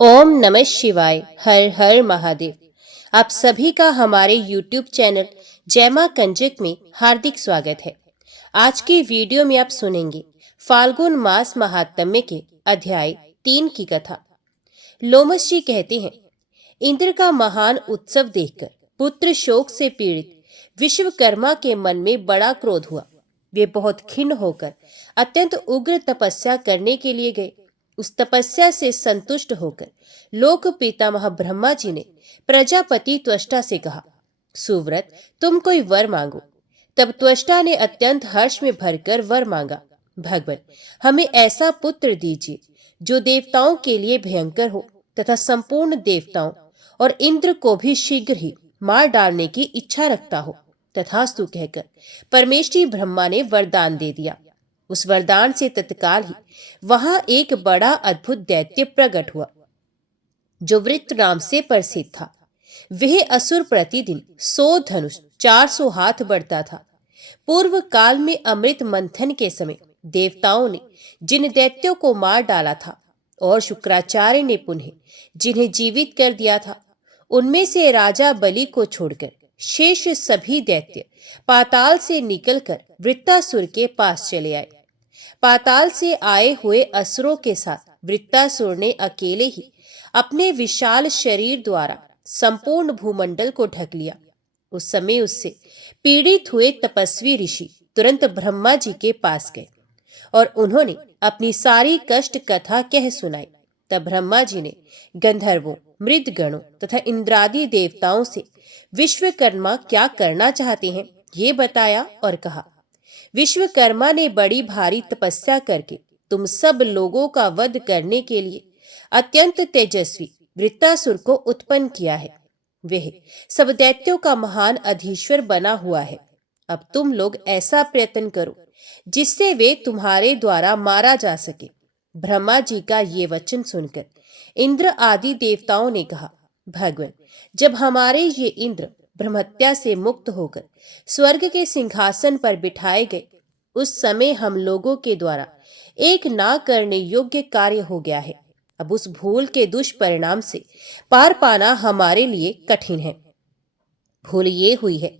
ओम नमः शिवाय। हर हर महादेव। आप सभी का हमारे YouTube चैनल जय मां कंजक में हार्दिक स्वागत है। आज की वीडियो में आप सुनेंगे फाल्गुन मास महात्म्य के अध्याय 3 की कथा। लोमस जी कहते हैं, इंद्र का महान उत्सव देखकर पुत्र शोक से पीड़ित विश्वकर्मा के मन में बड़ा क्रोध हुआ। वे बहुत खिन्न होकर अत्यंत उग्र तपस्या करने के लिए गए। उस तपस्या से संतुष्ट होकर लोक पितामह ब्रह्मा जी ने प्रजापति त्वष्टा से कहा, सुव्रत, तुम कोई वर मांगो। तब त्वष्टा ने अत्यंत हर्ष में भरकर वर मांगा, भगवान, हमें ऐसा पुत्र दीजिए जो देवताओं के लिए भयंकर हो तथा संपूर्ण देवताओं और इंद्र को भी शीघ्र ही मार डालने की इच्छा रखता हो। तथास्तु कहकर परमेष्ठी ब्रह्मा ने वरदान दे दिया। उस वरदान से तत्काल ही वहां एक बड़ा अद्भुत दैत्य प्रकट हुआ जो वृत्त नाम से प्रसिद्ध था। वह असुर प्रतिदिन 100 धनुष 400 हाथ बढ़ता था। पूर्व काल में अमृत मंथन के समय देवताओं ने जिन दैत्यों को मार डाला था और शुक्राचार्य ने पुनः जिन्हें जीवित कर दिया था, उनमें से राजा बलि को छोड़कर शेष सभी दैत्य पाताल से निकलकर वृत्तासुर के पास चले आए। पाताल से आए हुए असुरों के साथ वृत्तासुर ने अकेले ही अपने विशाल शरीर द्वारा संपूर्ण भूमंडल को ढक लिया। उस समय उससे पीड़ित हुए तपस्वी ऋषि तुरंत ब्रह्मा जी के पास गए और उन्होंने अपनी सारी कष्ट कथा कह सुनाई। तब ब्रह्मा जी ने गंधर्वों, मृदगणों तथा इंद्रादि देवताओं से विश्वकर्मा क्या करना चाहते हैं ये बताया और कहा, विश्वकर्मा ने बड़ी भारी तपस्या करके तुम सब लोगों का वध करने के लिए अत्यंत तेजस्वी वृत्तासुर को उत्पन्न किया है। वह सब दैत्यों का महान अधीश्वर बना हुआ है। अब तुम लोग ऐसा प्रयत्न करो जिससे वे तुम्हारे द्वारा मारा जा सके। ब्रह्मा जी का ये वचन सुनकर इंद्र आदि देवताओं ने कहा, भगवान, जब हमारे ये इंद्र ब्रह्मत्या से मुक्त होकर स्वर्ग के सिंहासन पर बिठाए गए, उस समय हम लोगों के द्वारा एक ना करने योग्य कार्य हो गया है। अब उस भूल के दुष्परिणाम से पार पाना हमारे लिए कठिन है। भूल ये हुई है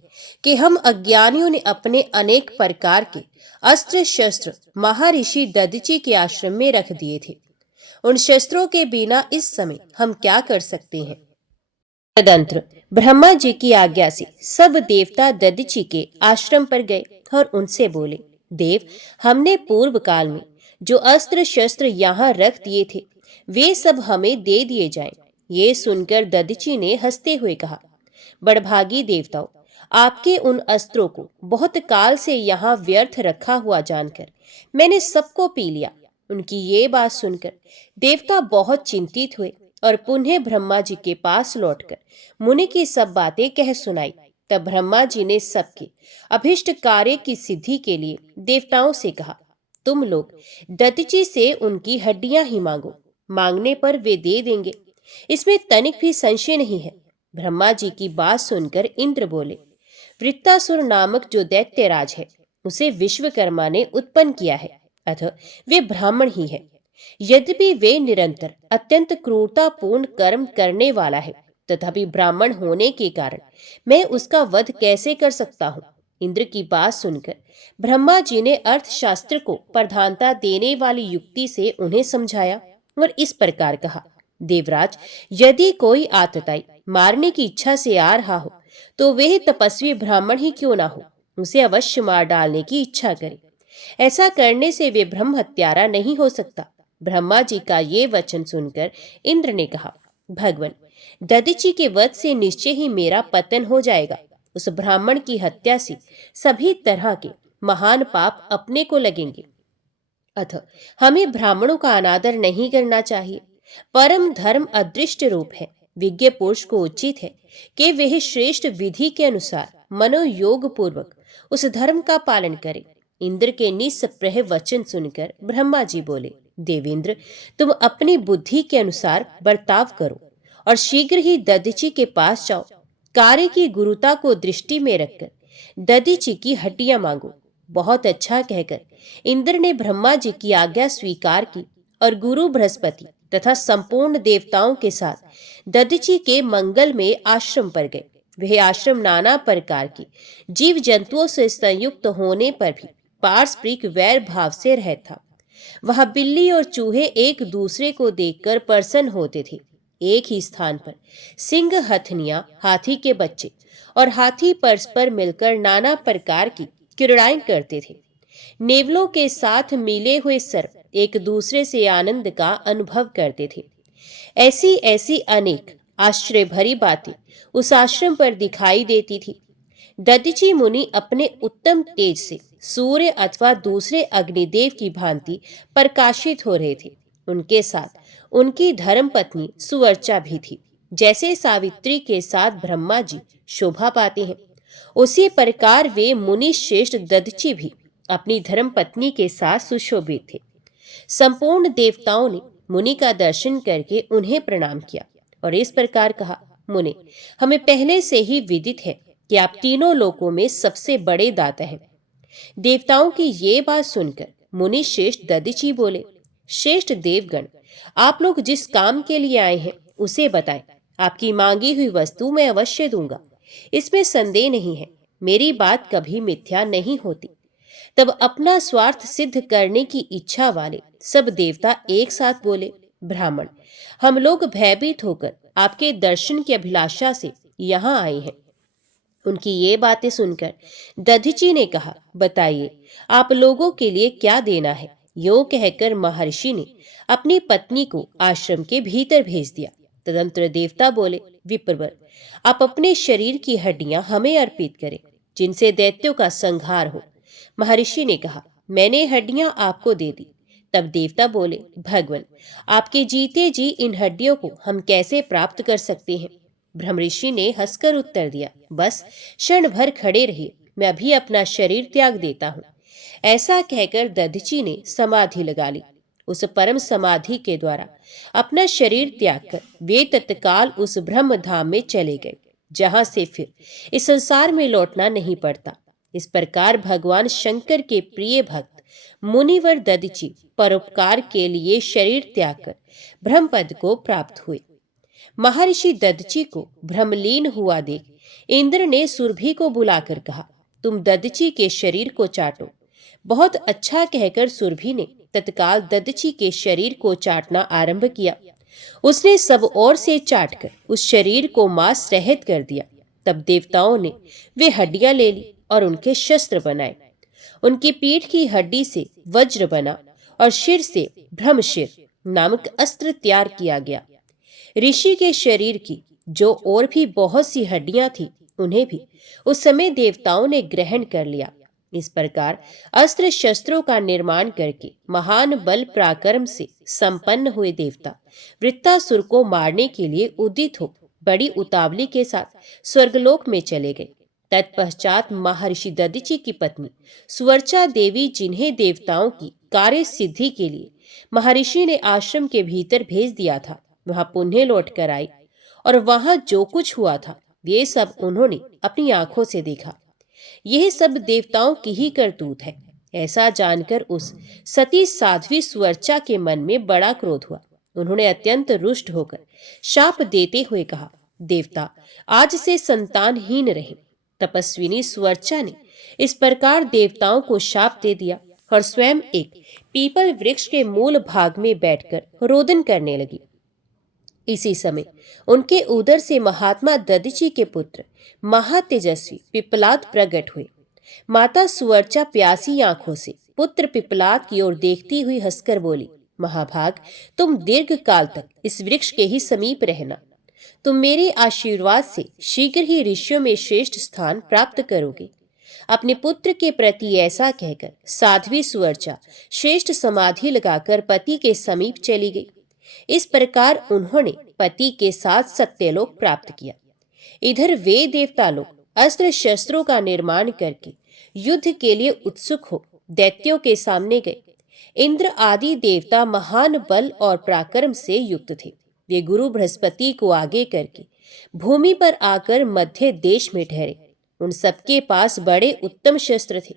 कि हम अज्ञानियों ने अपने अनेक प्रकार के अस्त्र शस्त्र महर्षि दधीचि के आश्रम में रख दिए थे। उन शस्त्रों के बिना इस समय हम क्या कर सकते हैं। तदंतर ब्रह्मा जी की आज्ञा से सब देवता दधीचि के आश्रम पर गए और उनसे बोले, देव, हमने पूर्व काल में जो अस्त्र शस्त्र यहाँ रख दिए थे वे सब हमें दे दिए जाएं। ये सुनकर दधीचि ने हंसते हुए कहा, बड़भागी देवताओं, आपके उन अस्त्रों को बहुत काल से यहाँ व्यर्थ रखा हुआ जानकर मैंने सबको पी लिया। उनकी ये बात सुनकर देवता बहुत चिंतित हुए और पुनः ब्रह्मा जी के पास लौटकर मुनि की सब बातें कह सुनाई। तब ब्रह्मा जी ने सबके अभिष्ट कार्य की सिद्धि के लिए देवताओं से कहा, तुम लोग दधीचि से उनकी हड्डियां ही मांगो, मांगने पर वे दे देंगे, इसमें तनिक भी संशय नहीं है। ब्रह्मा जी की बात सुनकर इंद्र बोले, वृत्तासुर नामक जो दैत्यराज है उसे विश्वकर्मा ने उत्पन्न किया है, अतः वे ब्राह्मण ही है। यद्यपि वे निरंतर अत्यंत क्रूरतापूर्ण कर्म करने वाला है, तथापि ब्राह्मण होने के कारण मैं उसका वध कैसे कर सकता हूँ। इंद्र की बात सुनकर ब्रह्मा जी ने अर्थशास्त्र को प्रधानता देने वाली युक्ति से उन्हें समझाया और इस प्रकार कहा, देवराज, यदि कोई आतताई मारने की इच्छा से आ रहा हो तो वह तपस्वी ब्राह्मण ही क्यों ना हो, उसे अवश्य मार डालने की इच्छा करे। ऐसा करने से वे ब्रह्म हत्यारा नहीं हो सकता। ब्रह्मा जी का ये वचन सुनकर इंद्र ने कहा, भगवान, दधीचि के वध से निश्चय ही मेरा पतन हो जाएगा। उस ब्राह्मण की हत्या से सभी तरह के महान पाप अपने को लगेंगे। अतः हमें ब्राह्मणों का अनादर नहीं करना चाहिए। परम धर्म अदृष्ट रूप है। विज्ञ पुरुष को उचित है कि वह श्रेष्ठ विधि के अनुसार मनोयोग पूर्वक उस धर्म का पालन करे। इंद्र के निस्पृह वचन सुनकर ब्रह्मा जी बोले, देवेंद्र, तुम अपनी बुद्धि के अनुसार बर्ताव करो और शीघ्र ही दधीचि के पास जाओ। कार्य की गुरुता को दृष्टि में रखकर दधीचि की हड्डियां मांगो। बहुत अच्छा कहकर इंद्र ने ब्रह्मा जी की आज्ञा स्वीकार की और गुरु बृहस्पति तथा संपूर्ण देवताओं के साथ दधीची के मंगलमय आश्रम पर गए। वह आश्रम नाना प्रकार के जीव जंतुओं से संयुक्त होने पर भी पारस्परिक वैर भाव से रहता। वहां बिल्ली और चूहे एक दूसरे को देखकर प्रसन्न होते थे। एक ही स्थान पर सिंह, हथनियां, हाथी के बच्चे और हाथी परस्पर मिलकर नाना प्रकार की क्रीड़ाएं करते थे। नेवलों के साथ मिले हुए सर्प एक दूसरे से आनंद का अनुभव करते थे। ऐसी ऐसी अनेक आश्चर्य भरी बातें उस आश्रम पर दिखाई देती थी। दधीची मुनि अपने उत्तम तेज से सूर्य अथवा दूसरे अग्निदेव की भांति प्रकाशित हो रहे थे। उनके साथ उनकी धर्म पत्नी सुवर्चा भी थी। जैसे सावित्री के साथ ब्रह्मा जी शोभा पाते हैं, उसी प्रकार वे मुनि श्रेष्ठ दधीची भी अपनी धर्म पत्नी के साथ सुशोभित थे। संपूर्ण देवताओं ने मुनि का दर्शन करके उन्हें प्रणाम किया और इस प्रकार कहा, मुनि, हमें पहले से ही विदित है कि आप तीनों लोकों में सबसे बड़े दाता हैं। देवताओं की ये बात सुनकर मुनि श्रेष्ठ दधीची बोले, श्रेष्ठ देवगण, आप लोग जिस काम के लिए आए हैं उसे बताएं। आपकी मांगी हुई वस्तु मैं अवश्य दूंगा, इसमें संदेह नहीं है। मेरी बात कभी मिथ्या नहीं होती। तब अपना स्वार्थ सिद्ध करने की इच्छा वाले सब देवता एक साथ बोले, ब्राह्मण, हम लोग भयभीत होकर आपके दर्शन की अभिलाषा से यहाँ आए हैं। उनकी ये बातें सुनकर दधीची ने कहा, बताइए आप लोगों के लिए क्या देना है। यो कहकर महर्षि ने अपनी पत्नी को आश्रम के भीतर भेज दिया। तदंतर देवता बोले, विप्रवर, आप अपने शरीर की हड्डियां हमें अर्पित करें जिनसे दैत्यों का संहार हो। महर्षि ने कहा, मैंने हड्डियां आपको दे दी। तब देवता बोले, भगवान, आपके जीते जी इन हड्डियों को हम कैसे प्राप्त कर सकते हैं। ब्रह्मऋषि ने हंसकर उत्तर दिया, बस क्षण भर खड़े रहिए, मैं अभी अपना शरीर त्याग देता हूँ। ऐसा कहकर दधीची ने समाधि लगा ली। उस परम समाधि के द्वारा अपना शरीर त्याग कर वे तत्काल उस ब्रह्म धाम में चले गए, जहां से फिर इस संसार में लौटना नहीं पड़ता। इस प्रकार भगवान शंकर के प्रिय भक्त मुनिवर दधीची परोपकार के लिए शरीर त्याग कर ब्रह्म पद को प्राप्त हुए। महर्षि दधीची को भ्रमलीन हुआ देख इंद्र ने सुरभि को बुलाकर कहा, तुम दधीची के शरीर को चाटो। बहुत अच्छा कहकर सुरभि ने तत्काल दधीची के शरीर को चाटना आरंभ किया। उसने सब ओर से चाटकर उस शरीर को मांस रहित कर दिया। तब देवताओं ने वे हड्डियां ले ली और उनके शस्त्र बनाए। उनकी पीठ की हड्डी से वज्र बना और शिर से ब्रह्मशिर नामक अस्त्र तैयार किया गया। ऋषि के शरीर की जो और भी बहुत सी हड्डियां थी, उन्हें भी उस समय देवताओं ने ग्रहण कर लिया। इस प्रकार अस्त्र शस्त्रों का निर्माण करके महान बल पराक्रम से संपन्न हुए देवता वृत्तासुर को मारने के लिए उदित हो बड़ी उतावली के साथ स्वर्गलोक में चले गए। तत्पश्चात महर्षि दधीची की पत्नी सुवर्चा देवी, जिन्हें देवताओं की कार्य सिद्धि के लिए महर्षि ने आश्रम के भीतर भेज दिया था, वहां पुनः लौट कर आई और वहां जो कुछ हुआ था ये सब उन्होंने अपनी आंखों से देखा। यह सब देवताओं की ही करतूत है। ऐसा जानकर उस सती साध्वी सुवर्चा के मन में बड़ा क्रोध हुआ। उन्होंने अत्यंत रुष्ट होकर शाप देते हुए कहा, देवता आज से संतानहीन रहे। तपस्विनी सुवर्चा ने इस प्रकार देवताओं को शाप दे दिया और स्वयं एक पीपल वृक्ष के मूल भाग में बैठकर रोदन करने लगी। इसी समय उनके उदर से महात्मा दधीची के पुत्र महातेजस्वी पिप्पलाद प्रकट हुए। माता सुवर्चा प्यासी आंखों से पुत्र पिप्पलाद की ओर देखती हुई हंसकर बोली, महाभाग, तुम दीर्घ काल तक इस वृक्ष के ही समीप रहना। तुम मेरे आशीर्वाद से शीघ्र ही ऋषियों में श्रेष्ठ स्थान प्राप्त करोगे। अपने पुत्र के प्रति ऐसा कहकर साध्वी सुवर्चा श्रेष्ठ समाधि लगाकर पति के समीप चली गई। इस प्रकार उन्होंने पति के साथ सत्यलोक प्राप्त किया। इधर वे देवता लोग अस्त्र शस्त्रों का निर्माण करके युद्ध के लिए उत्सुक हो दैत्यों के सामने गए। इंद्र आदि देवता महान बल और पराक्रम से युक्त थे। वे गुरु बृहस्पति को आगे करके भूमि पर आकर मध्य देश में ठहरे। उन सबके पास बड़े उत्तम शस्त्र थे।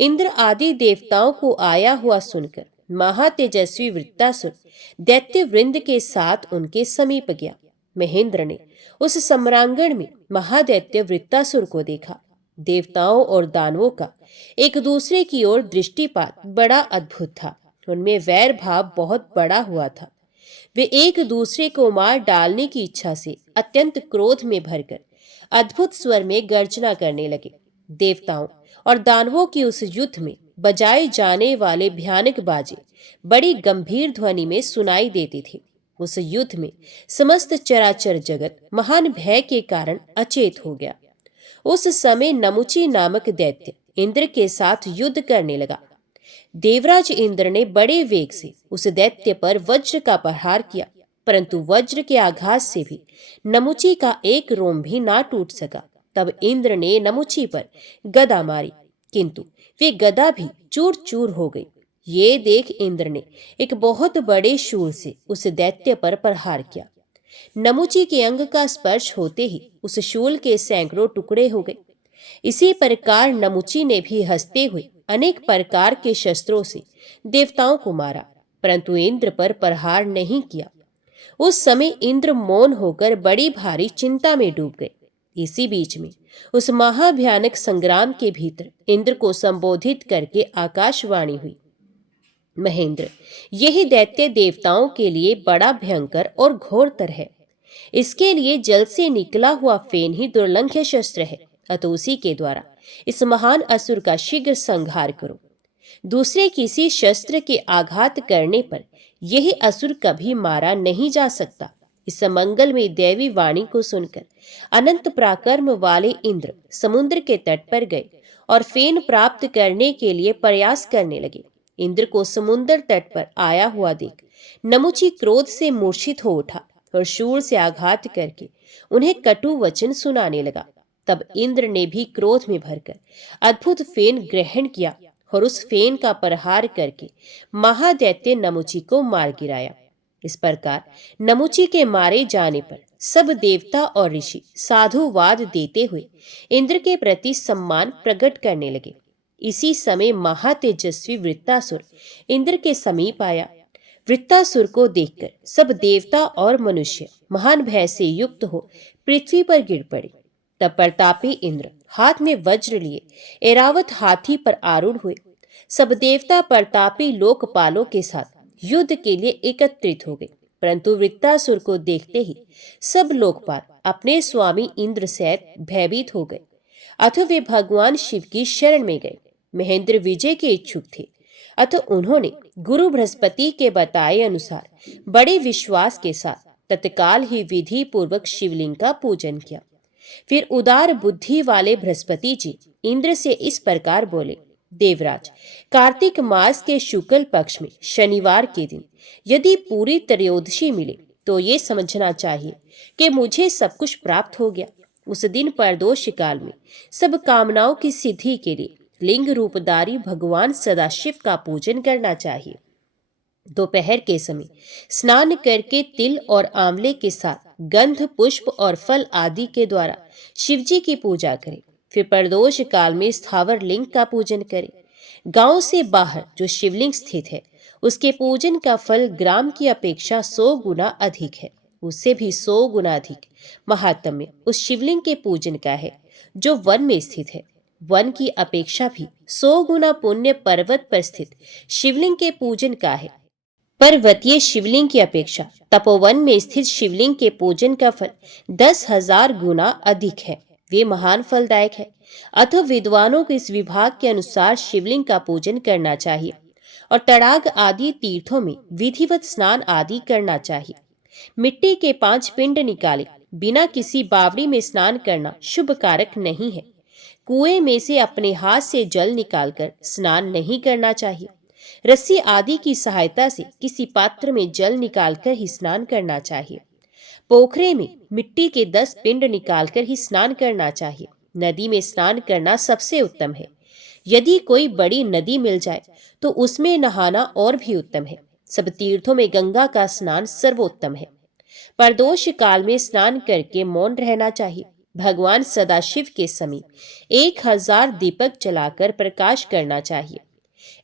इंद्र आदि देवताओं को आया हुआ सुनकर महातेजस्वी वृत्तासुर दैत्य वृंद के साथ उनके समीप गया। महेंद्र ने उस सम्रांगण में महादैत्य वृत्तासुर को देखा। देवताओं और दानवों का एक दूसरे की ओर दृष्टिपात बड़ा अद्भुत था। उनमें वैर भाव बहुत बड़ा हुआ था। वे एक दूसरे को मार डालने की इच्छा से अत्यंत क्रोध में भरकर अद्भुत स्वर में गर्जना करने लगे। देवताओं और दानवों की उस युद्ध में बजाए जाने वाले भयानक बाजे बड़ी गंभीर ध्वनि में सुनाई देते थे। उस युद्ध में समस्त चराचर जगत महान भय के कारण अचेत हो गया। उस समय नमुची नामक दैत्य इंद्र के साथ युद्ध करने लगा। देवराज इंद्र ने बड़े वेग से उस दैत्य पर वज्र का प्रहार किया, परंतु वज्र के आघात से भी नमुची का एक रोम भी ना टूट सका। तब इंद्र ने नमुची पर गदा मारी, किंतु वे गदा भी चूर चूर हो गई। ये देख इंद्र ने एक बहुत बड़े शूल से उस दैत्य पर प्रहार किया। नमुची के अंग का स्पर्श होते ही उस शूल के सैकड़ों टुकड़े हो गए। इसी प्रकार नमुची ने भी हंसते हुए अनेक प्रकार के शस्त्रों से देवताओं को मारा, परंतु इंद्र पर प्रहार नहीं किया। उस समय इंद्र मौन होकर बड़ी भारी चिंता में डूब गए। इसी बीच में उस महाभयानक संग्राम के भीतर इंद्र को संबोधित करके आकाशवाणी हुई, महेंद्र, यही दैत्य देवताओं के लिए बड़ा भयंकर और घोरतर है। इसके लिए जल से निकला हुआ फेन ही दुर्लंघ्य शस्त्र है, अतः उसी के द्वारा इस महान असुर का शीघ्र संहार करो। दूसरे किसी शस्त्र के आघात करने पर यही असुर कभी मारा नहीं जा सकता। इस मंगल में दैवी वाणी को सुनकर अनंत पराक्रम वाले इंद्र समुद्र के तट पर गए और फेन प्राप्त करने के लिए प्रयास करने लगे। इंद्र को समुद्र तट पर आया हुआ देख नमुची क्रोध से मूर्छित हो उठा और शूल से आघात करके उन्हें कटु वचन सुनाने लगा। तब इंद्र ने भी क्रोध में भरकर अद्भुत फेन ग्रहण किया और उस फेन का प्रहार करके महादैत्य नमुची को मार गिराया। इस प्रकार नमुची के मारे जाने पर सब देवता और ऋषि साधुवाद देते हुए इंद्र के प्रति सम्मान प्रकट करने लगे। इसी समय महातेजस्वी वृत्तासुर इंद्र के समीप आया। वृत्तासुर को देखकर सब देवता और मनुष्य महान भय से युक्त हो पृथ्वी पर गिर पड़े। तब प्रतापी इंद्र हाथ में वज्र लिए ऐरावत हाथी पर आरूढ़ हुए। सब देवता प्रतापी लोकपालों के साथ युद्ध के लिए एकत्रित हो गए, परंतु वृत्तासुर को देखते ही सब लोकपाल अपने स्वामी इंद्र सहित भयभीत हो गए। अतः वे भगवान शिव की शरण में गए। महेंद्र विजय के इच्छुक थे, अतः उन्होंने गुरु बृहस्पति के बताए अनुसार बड़े विश्वास के साथ तत्काल ही विधि पूर्वक शिवलिंग का पूजन किया। फिर उदार बुद्धि वाले बृहस्पति जी इंद्र से इस प्रकार बोले, देवराज, कार्तिक मास के शुक्ल पक्ष में शनिवार के दिन यदि पूरी त्रयोदशी मिले तो ये समझना चाहिए कि मुझे सब कुछ प्राप्त हो गया। उस दिन प्रदोष काल में सब कामनाओं की सिद्धि के लिए लिंग रूपधारी भगवान सदाशिव का पूजन करना चाहिए। दोपहर के समय स्नान करके तिल और आंवले के साथ गंध, पुष्प और फल आदि के द्वारा शिवजी की पूजा करें। फिर प्रदोष काल में स्थावर लिंग का पूजन करें। गांव से बाहर जो शिवलिंग स्थित है उसके पूजन का फल ग्राम की अपेक्षा 100 गुना अधिक है। उससे भी 100 गुना अधिक महात्म्य उस शिवलिंग के पूजन का है जो वन में स्थित है। वन की अपेक्षा भी 100 गुना पुण्य पर्वत पर स्थित शिवलिंग के पूजन का है। पर्वतीय शिवलिंग की अपेक्षा तपोवन में स्थित शिवलिंग के पूजन का फल 10,000 गुना अधिक है। वे महान फलदायक है। अतः विद्वानों को इस विभाग के अनुसार शिवलिंग का पूजन करना चाहिए और तड़ाग आदि तीर्थों में विधिवत स्नान आदि करना चाहिए। मिट्टी के 5 पिंड निकाले बिना किसी बावड़ी में स्नान करना शुभ कारक नहीं है। कुएं में से अपने हाथ से जल निकालकर स्नान नहीं करना चाहिए। रस्सी आदि की सहायता से किसी पात्र में जल निकालकर ही स्नान करना चाहिए। पोखरे में मिट्टी के 10 पिंड निकालकर ही स्नान करना चाहिए। नदी में स्नान करना सबसे उत्तम है। यदि कोई बड़ी नदी मिल जाए तो उसमें नहाना और भी उत्तम है। सब तीर्थों में गंगा का स्नान सर्वोत्तम है। प्रदोष काल में स्नान करके मौन रहना चाहिए। भगवान सदाशिव के समीप 1000 दीपक जलाकर प्रकाश करना चाहिए।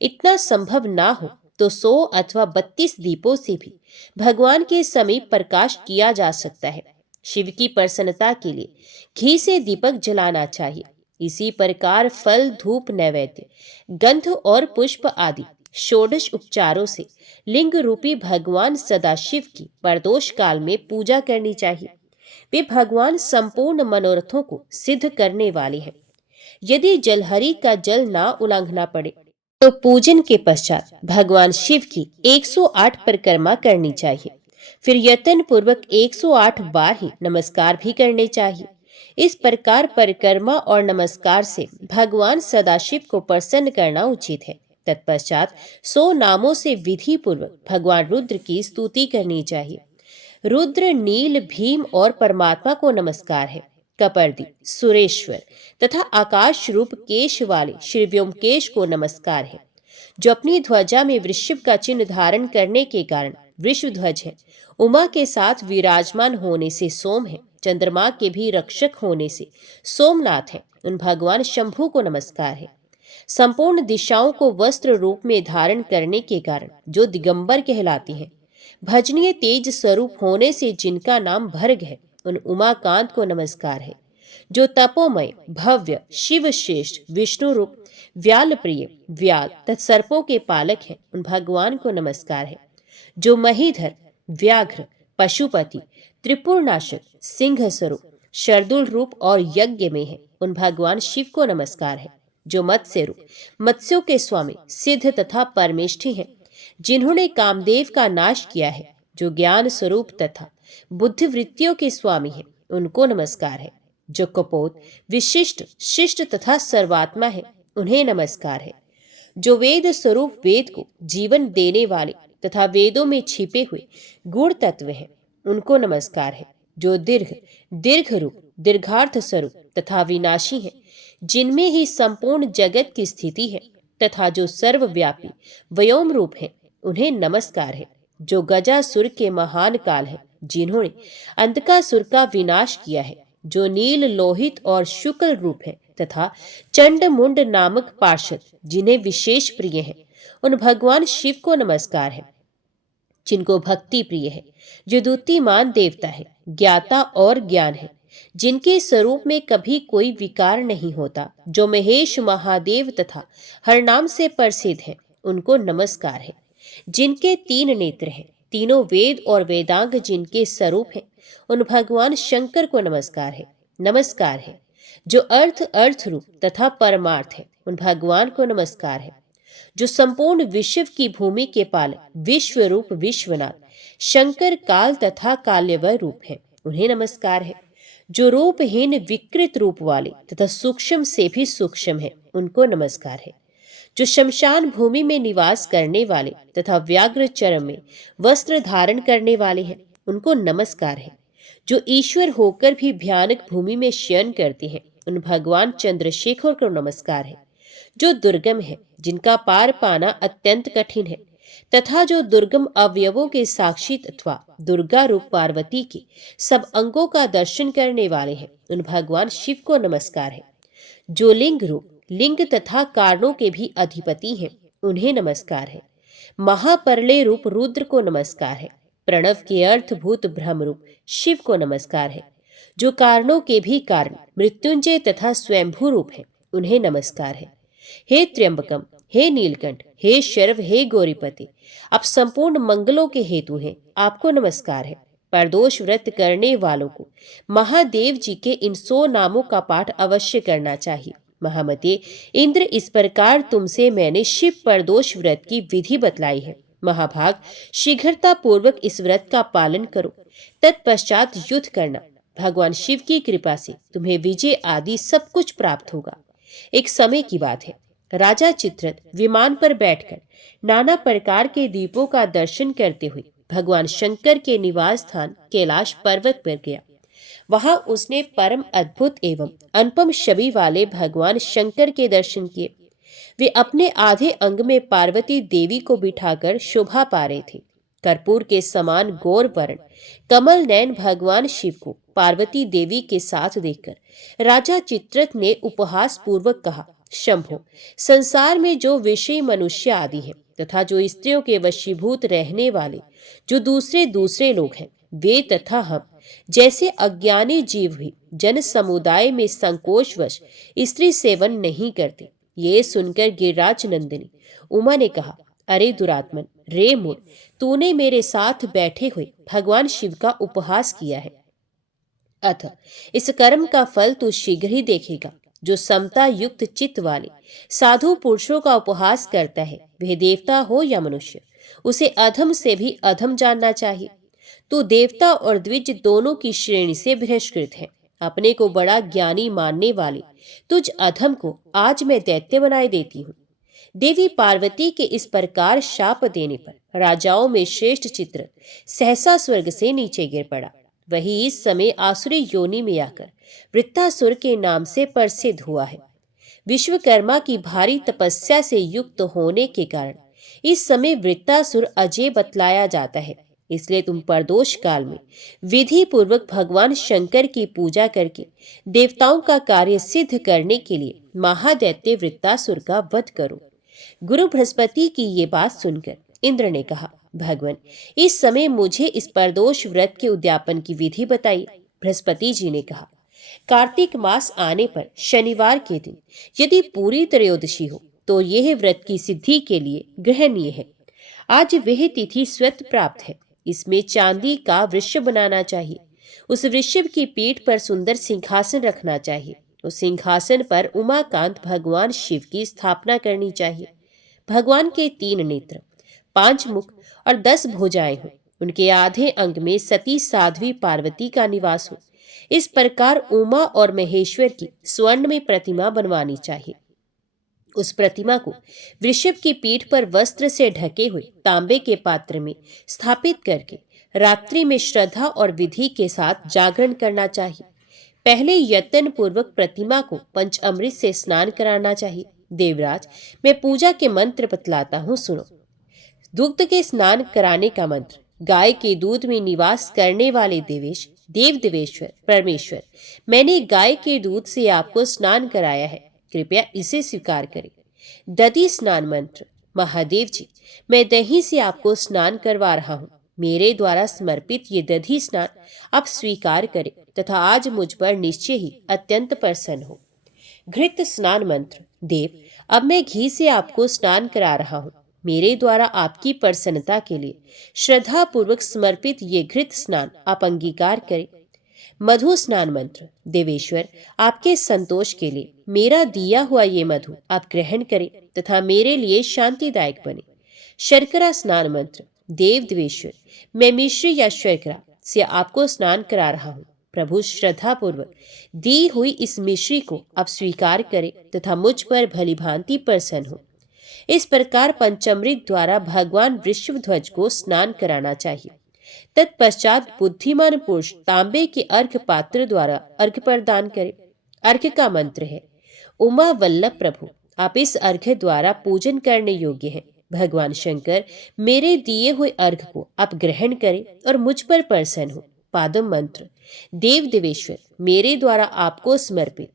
इतना संभव ना हो तो 100 अथवा 32 दीपों से भी भगवान के समीप प्रकाश किया जा सकता है। शिव की प्रसन्नता के लिए घी से दीपक जलाना चाहिए। इसी प्रकार फल, धूप, नैवेद्य, गंध और पुष्प आदि षोडश उपचारों से लिंग रूपी भगवान सदाशिव की प्रदोष काल में पूजा करनी चाहिए। वे भगवान संपूर्ण मनोरथों को सिद्ध करने वाले हैं। यदि जलहरी का जल ना उल्लंघना पड़े तो पूजन के पश्चात भगवान शिव की 108 परिक्रमा करनी चाहिए। फिर यत्न पूर्वक 108 बार ही नमस्कार भी करने चाहिए। इस प्रकार परिक्रमा और नमस्कार से भगवान सदाशिव को प्रसन्न करना उचित है। तत्पश्चात 100 नामों से विधि पूर्वक भगवान रुद्र की स्तुति करनी चाहिए। रुद्र, नील, भीम और परमात्मा को नमस्कार है। कपर्दी, सुरेश्वर तथा आकाश रूप केश वाले श्री व्योमकेश को नमस्कार है, जो अपनी ध्वजा में वृषभ का चिन्ह धारण करने के कारण वृषध्वज है। उमा के साथ विराजमान होने से सोम है। चंद्रमा के भी रक्षक होने से सोमनाथ है। उन भगवान शंभु को नमस्कार है। संपूर्ण दिशाओं को वस्त्र रूप में धारण करने के कारण जो दिगंबर कहलाती हैं। भजनीय तेज स्वरूप होने से जिनका नाम भर्ग है, उन उमाकांत को नमस्कार है। जो तपोमय, भव्य, शिव श्रेष्ठ, विष्णु रूप, व्याल प्रिय, व्याल तथा सर्पों के पालक हैं, उन भगवान को नमस्कार है। जो महीधर, व्याघ्र, पशुपति, त्रिपुरनाशक, सिंह स्वरूप, शर्दुल रूप और यज्ञ में है, उन भगवान शिव को नमस्कार है। जो मत्स्य रूप, मत्स्यों के स्वामी, सिद्ध तथा परमेष्ठी हैं, जिन्होंने कामदेव का नाश किया है। जो ज्ञान स्वरूप तथा बुद्धि वृत्तियों के स्वामी हैं, उनको नमस्कार है। जो कपोत, विशिष्ट, शिष्ट तथा सर्वात्मा है, उन्हें नमस्कार है। जो वेद स्वरूप, वेद को जीवन देने वाले तथा वेदों में छिपे हुए गुण तत्व हैं, उनको नमस्कार है। जो दीर्घ, दीर्घ रूप, दीर्घार्थ स्वरूप तथा विनाशी हैं, जिनमें ही संपूर्ण जगत की स्थिति है, तथा जो सर्वव्यापी व्योम रूप है, उन्हें नमस्कार है। जो गजासुर के महान काल है, जिन्होंने अंधकासुर का विनाश किया है। जो नील, लोहित और शुक्ल रूप है तथा चंड मुंड नामक पार्षद, जिन्हें विशेष प्रिय है, उन भगवान शिव को नमस्कार है। जिनको भक्ति प्रिय है, जो द्युतिमान देवता है, ज्ञाता और ज्ञान है, जिनके स्वरूप में कभी कोई विकार नहीं होता, जो महेश, महादेव तथा हर नाम से प्रसिद्ध है, उनको नमस्कार है। जिनके 3 नेत्र हैं, तीनों वेद और वेदांग जिनके स्वरूप हैं, उन भगवान शंकर को नमस्कार है। नमस्कार है। जो अर्थ, अर्थ रूप तथा परमार्थ है, उन भगवान को नमस्कार है। जो संपूर्ण विश्व की भूमि के पालक, विश्व रूप विश्वनाथ, शंकर, काल तथा काल्यवय रूप है, उन्हें नमस्कार है। जो रूपहीन, विकृत रूप वाले तथा सूक्ष्म से भी सूक्ष्म है, उनको नमस्कार है। जो शमशान भूमि में निवास करने वाले तथा व्याघ्र चर्म में वस्त्र धारण करने वाले हैं, उनको नमस्कार है। जो ईश्वर होकर भी भयानक भूमि में शयन करते हैं, उन भगवान चंद्रशेखर को नमस्कार है। जो दुर्गम है, जिनका पार पाना अत्यंत कठिन है, तथा जो दुर्गम अवयवों के साक्षी अथवा दुर्गा रूप पार्वती के सब अंगों का दर्शन करने वाले हैं, उन भगवान शिव को नमस्कार है। जो लिंग रूप, लिंग तथा कारणों के भी अधिपति हैं, उन्हें नमस्कार है। महाप्रलय रूप रुद्र को नमस्कार है। प्रणव के अर्थभूत ब्रह्म रूप शिव को नमस्कार है। जो कारणों के भी कारण, मृत्युंजय तथा स्वयंभू रूप है, उन्हें नमस्कार है। हे त्र्यंबकम, हे नीलकंठ, हे शर्व, हे गौरीपति, आप संपूर्ण मंगलों के हेतु हैं, आपको नमस्कार है। प्रदोष व्रत करने वालों को महादेव जी के इन 100 नामों का पाठ अवश्य करना चाहिए। महामते इंद्र, इस प्रकार तुमसे मैंने शिव प्रदोष व्रत की विधि बतलाई है। महाभाग, शीघ्रता पूर्वक इस व्रत का पालन करो, तत्पश्चात युद्ध करना। भगवान शिव की कृपा से तुम्हें विजय आदि सब कुछ प्राप्त होगा। एक समय की बात है, राजा चित्ररथ विमान पर बैठकर नाना प्रकार के द्वीपों का दर्शन करते हुए भगवान शंकर के निवास स्थान कैलाश पर्वत पर गया। वहां उसने परम अद्भुत एवं अनुपम छवि वाले भगवान शंकर के दर्शन किए। वे अपने आधे अंग में पार्वती देवी को बिठाकर शोभा पा रहे थे। कर्पूर के समान गौर वर्ण कमल नयन भगवान शिव को पार्वती देवी के साथ देखकर राजा चित्ररथ ने उपहास पूर्वक कहा, शंभो, संसार में जो विषयी मनुष्य आदि हैं, तथा जो स्त्रियों के वशीभूत रहने वाले जो दूसरे लोग हैं, वे तथा हम जैसे अज्ञानी जीव भी जन समुदाय में संकोचवश स्त्री सेवन नहीं करते। ये सुनकर गिरिराज नंदिनी उमा ने कहा, अरे दुरात्मन, रे मूढ़, तूने मेरे साथ बैठे हुए भगवान शिव का उपहास किया है। अतः इस कर्म का फल तू शीघ्र ही देखेगा। जो समता युक्त चित्त वाले साधु पुरुषों का उपहास करता है, वह देवता हो या मनुष्य, उसे अधम से भी अधम जानना चाहिए। तू देवता और द्विज दोनों की श्रेणी से बहिष्कृत है। अपने को बड़ा ज्ञानी मानने वाले तुझ अधम को आज मैं दैत्य बनाए देती हूँ। देवी पार्वती के इस प्रकार शाप देने पर राजाओं में श्रेष्ठ चित्र सहसा स्वर्ग से नीचे गिर पड़ा। वही इस समय आसुरी योनि में आकर वृत्तासुर के नाम से प्रसिद्ध हुआ है। विश्वकर्मा की भारी तपस्या से युक्त होने के कारण इस समय वृत्तासुर अजय बतलाया जाता है। इसलिए तुम प्रदोष काल में विधि पूर्वक भगवान शंकर की पूजा करके देवताओं का कार्य सिद्ध करने के लिए महादैत्य वृत्तासुर का वध करो। गुरु बृहस्पति की ये बात सुनकर इंद्र ने कहा, भगवान, इस समय मुझे इस प्रदोष व्रत के उद्यापन की विधि बताइए। बृहस्पति जी ने कहा, कार्तिक मास आने पर शनिवार के दिन यदि पूरी त्रयोदशी हो तो यह व्रत की सिद्धि के लिए ग्रहणीय है। आज वह तिथि स्वत प्राप्त है। इसमें चांदी का वृषभ बनाना चाहिए। उस वृषभ की पीठ पर सुंदर सिंहासन रखना चाहिए। उस सिंहासन पर उमाकांत भगवान शिव की स्थापना करनी चाहिए। भगवान के 3 नेत्र, 5 मुख और 10 भुजाएं हों। उनके आधे अंग में सती साध्वी पार्वती का निवास हो। इस प्रकार उमा और महेश्वर की स्वर्ण में प्रतिमा बनवानी चाहिए। उस प्रतिमा को वृषभ की पीठ पर वस्त्र से ढके हुए तांबे के पात्र में स्थापित करके रात्रि में श्रद्धा और विधि के साथ जागरण करना चाहिए। पहले यत्न पूर्वक प्रतिमा को पंचामृत से स्नान कराना चाहिए। देवराज, मैं पूजा के मंत्र बतलाता हूँ, सुनो। दुग्ध के स्नान कराने का मंत्र। गाय के दूध में निवास करने वाले देवेश, देव देवेश्वर, परमेश्वर, मैंने गाय के दूध से आपको स्नान कराया है, कृपया इसे स्वीकार करें। दधि स्नान मंत्र। महादेव जी, मैं दही से आपको स्नान करवा रहा हूँ। मेरे द्वारा समर्पित ये दधि स्नान आप स्वीकार करें तथा आज मुझ पर निश्चय ही अत्यंत प्रसन्न हो। घृत स्नान मंत्र। देव, अब मैं घी से आपको स्नान करा रहा हूँ। मेरे द्वारा आपकी प्रसन्नता के लिए श्रद्धा पूर्वक समर्पित ये घृत स्नान आप अंगीकार करें। मधु स्नान मंत्र। देवेश्वर, आपके संतोष के लिए मेरा दिया हुआ ये मधु आप ग्रहण करें तथा मेरे लिए शांतिदायक बने। शर्करा स्नान मंत्र। देव देवेश्वर, मैं मिश्री या शर्करा से आपको स्नान करा रहा हूँ। प्रभु, श्रद्धा पूर्वक दी हुई इस मिश्री को आप स्वीकार करें तथा मुझ पर भली भांति प्रसन्न हो। इस प्रकार पंचामृत द्वारा भगवान वृषभध्वज को स्नान कराना चाहिए। तत्पश्चात बुद्धिमान पुरुष तांबे के अर्घ पात्र द्वारा अर्घ प्रदान करे। अर्घ का मंत्र है, उमा वल्लभ प्रभु, आप इस अर्घ द्वारा पूजन करने योग्य हैं। भगवान शंकर, मेरे दिए हुए अर्घ को आप ग्रहण करें और मुझ पर प्रसन्न हो। पादम मंत्र। देव देवेश्वर, मेरे द्वारा आपको समर्पित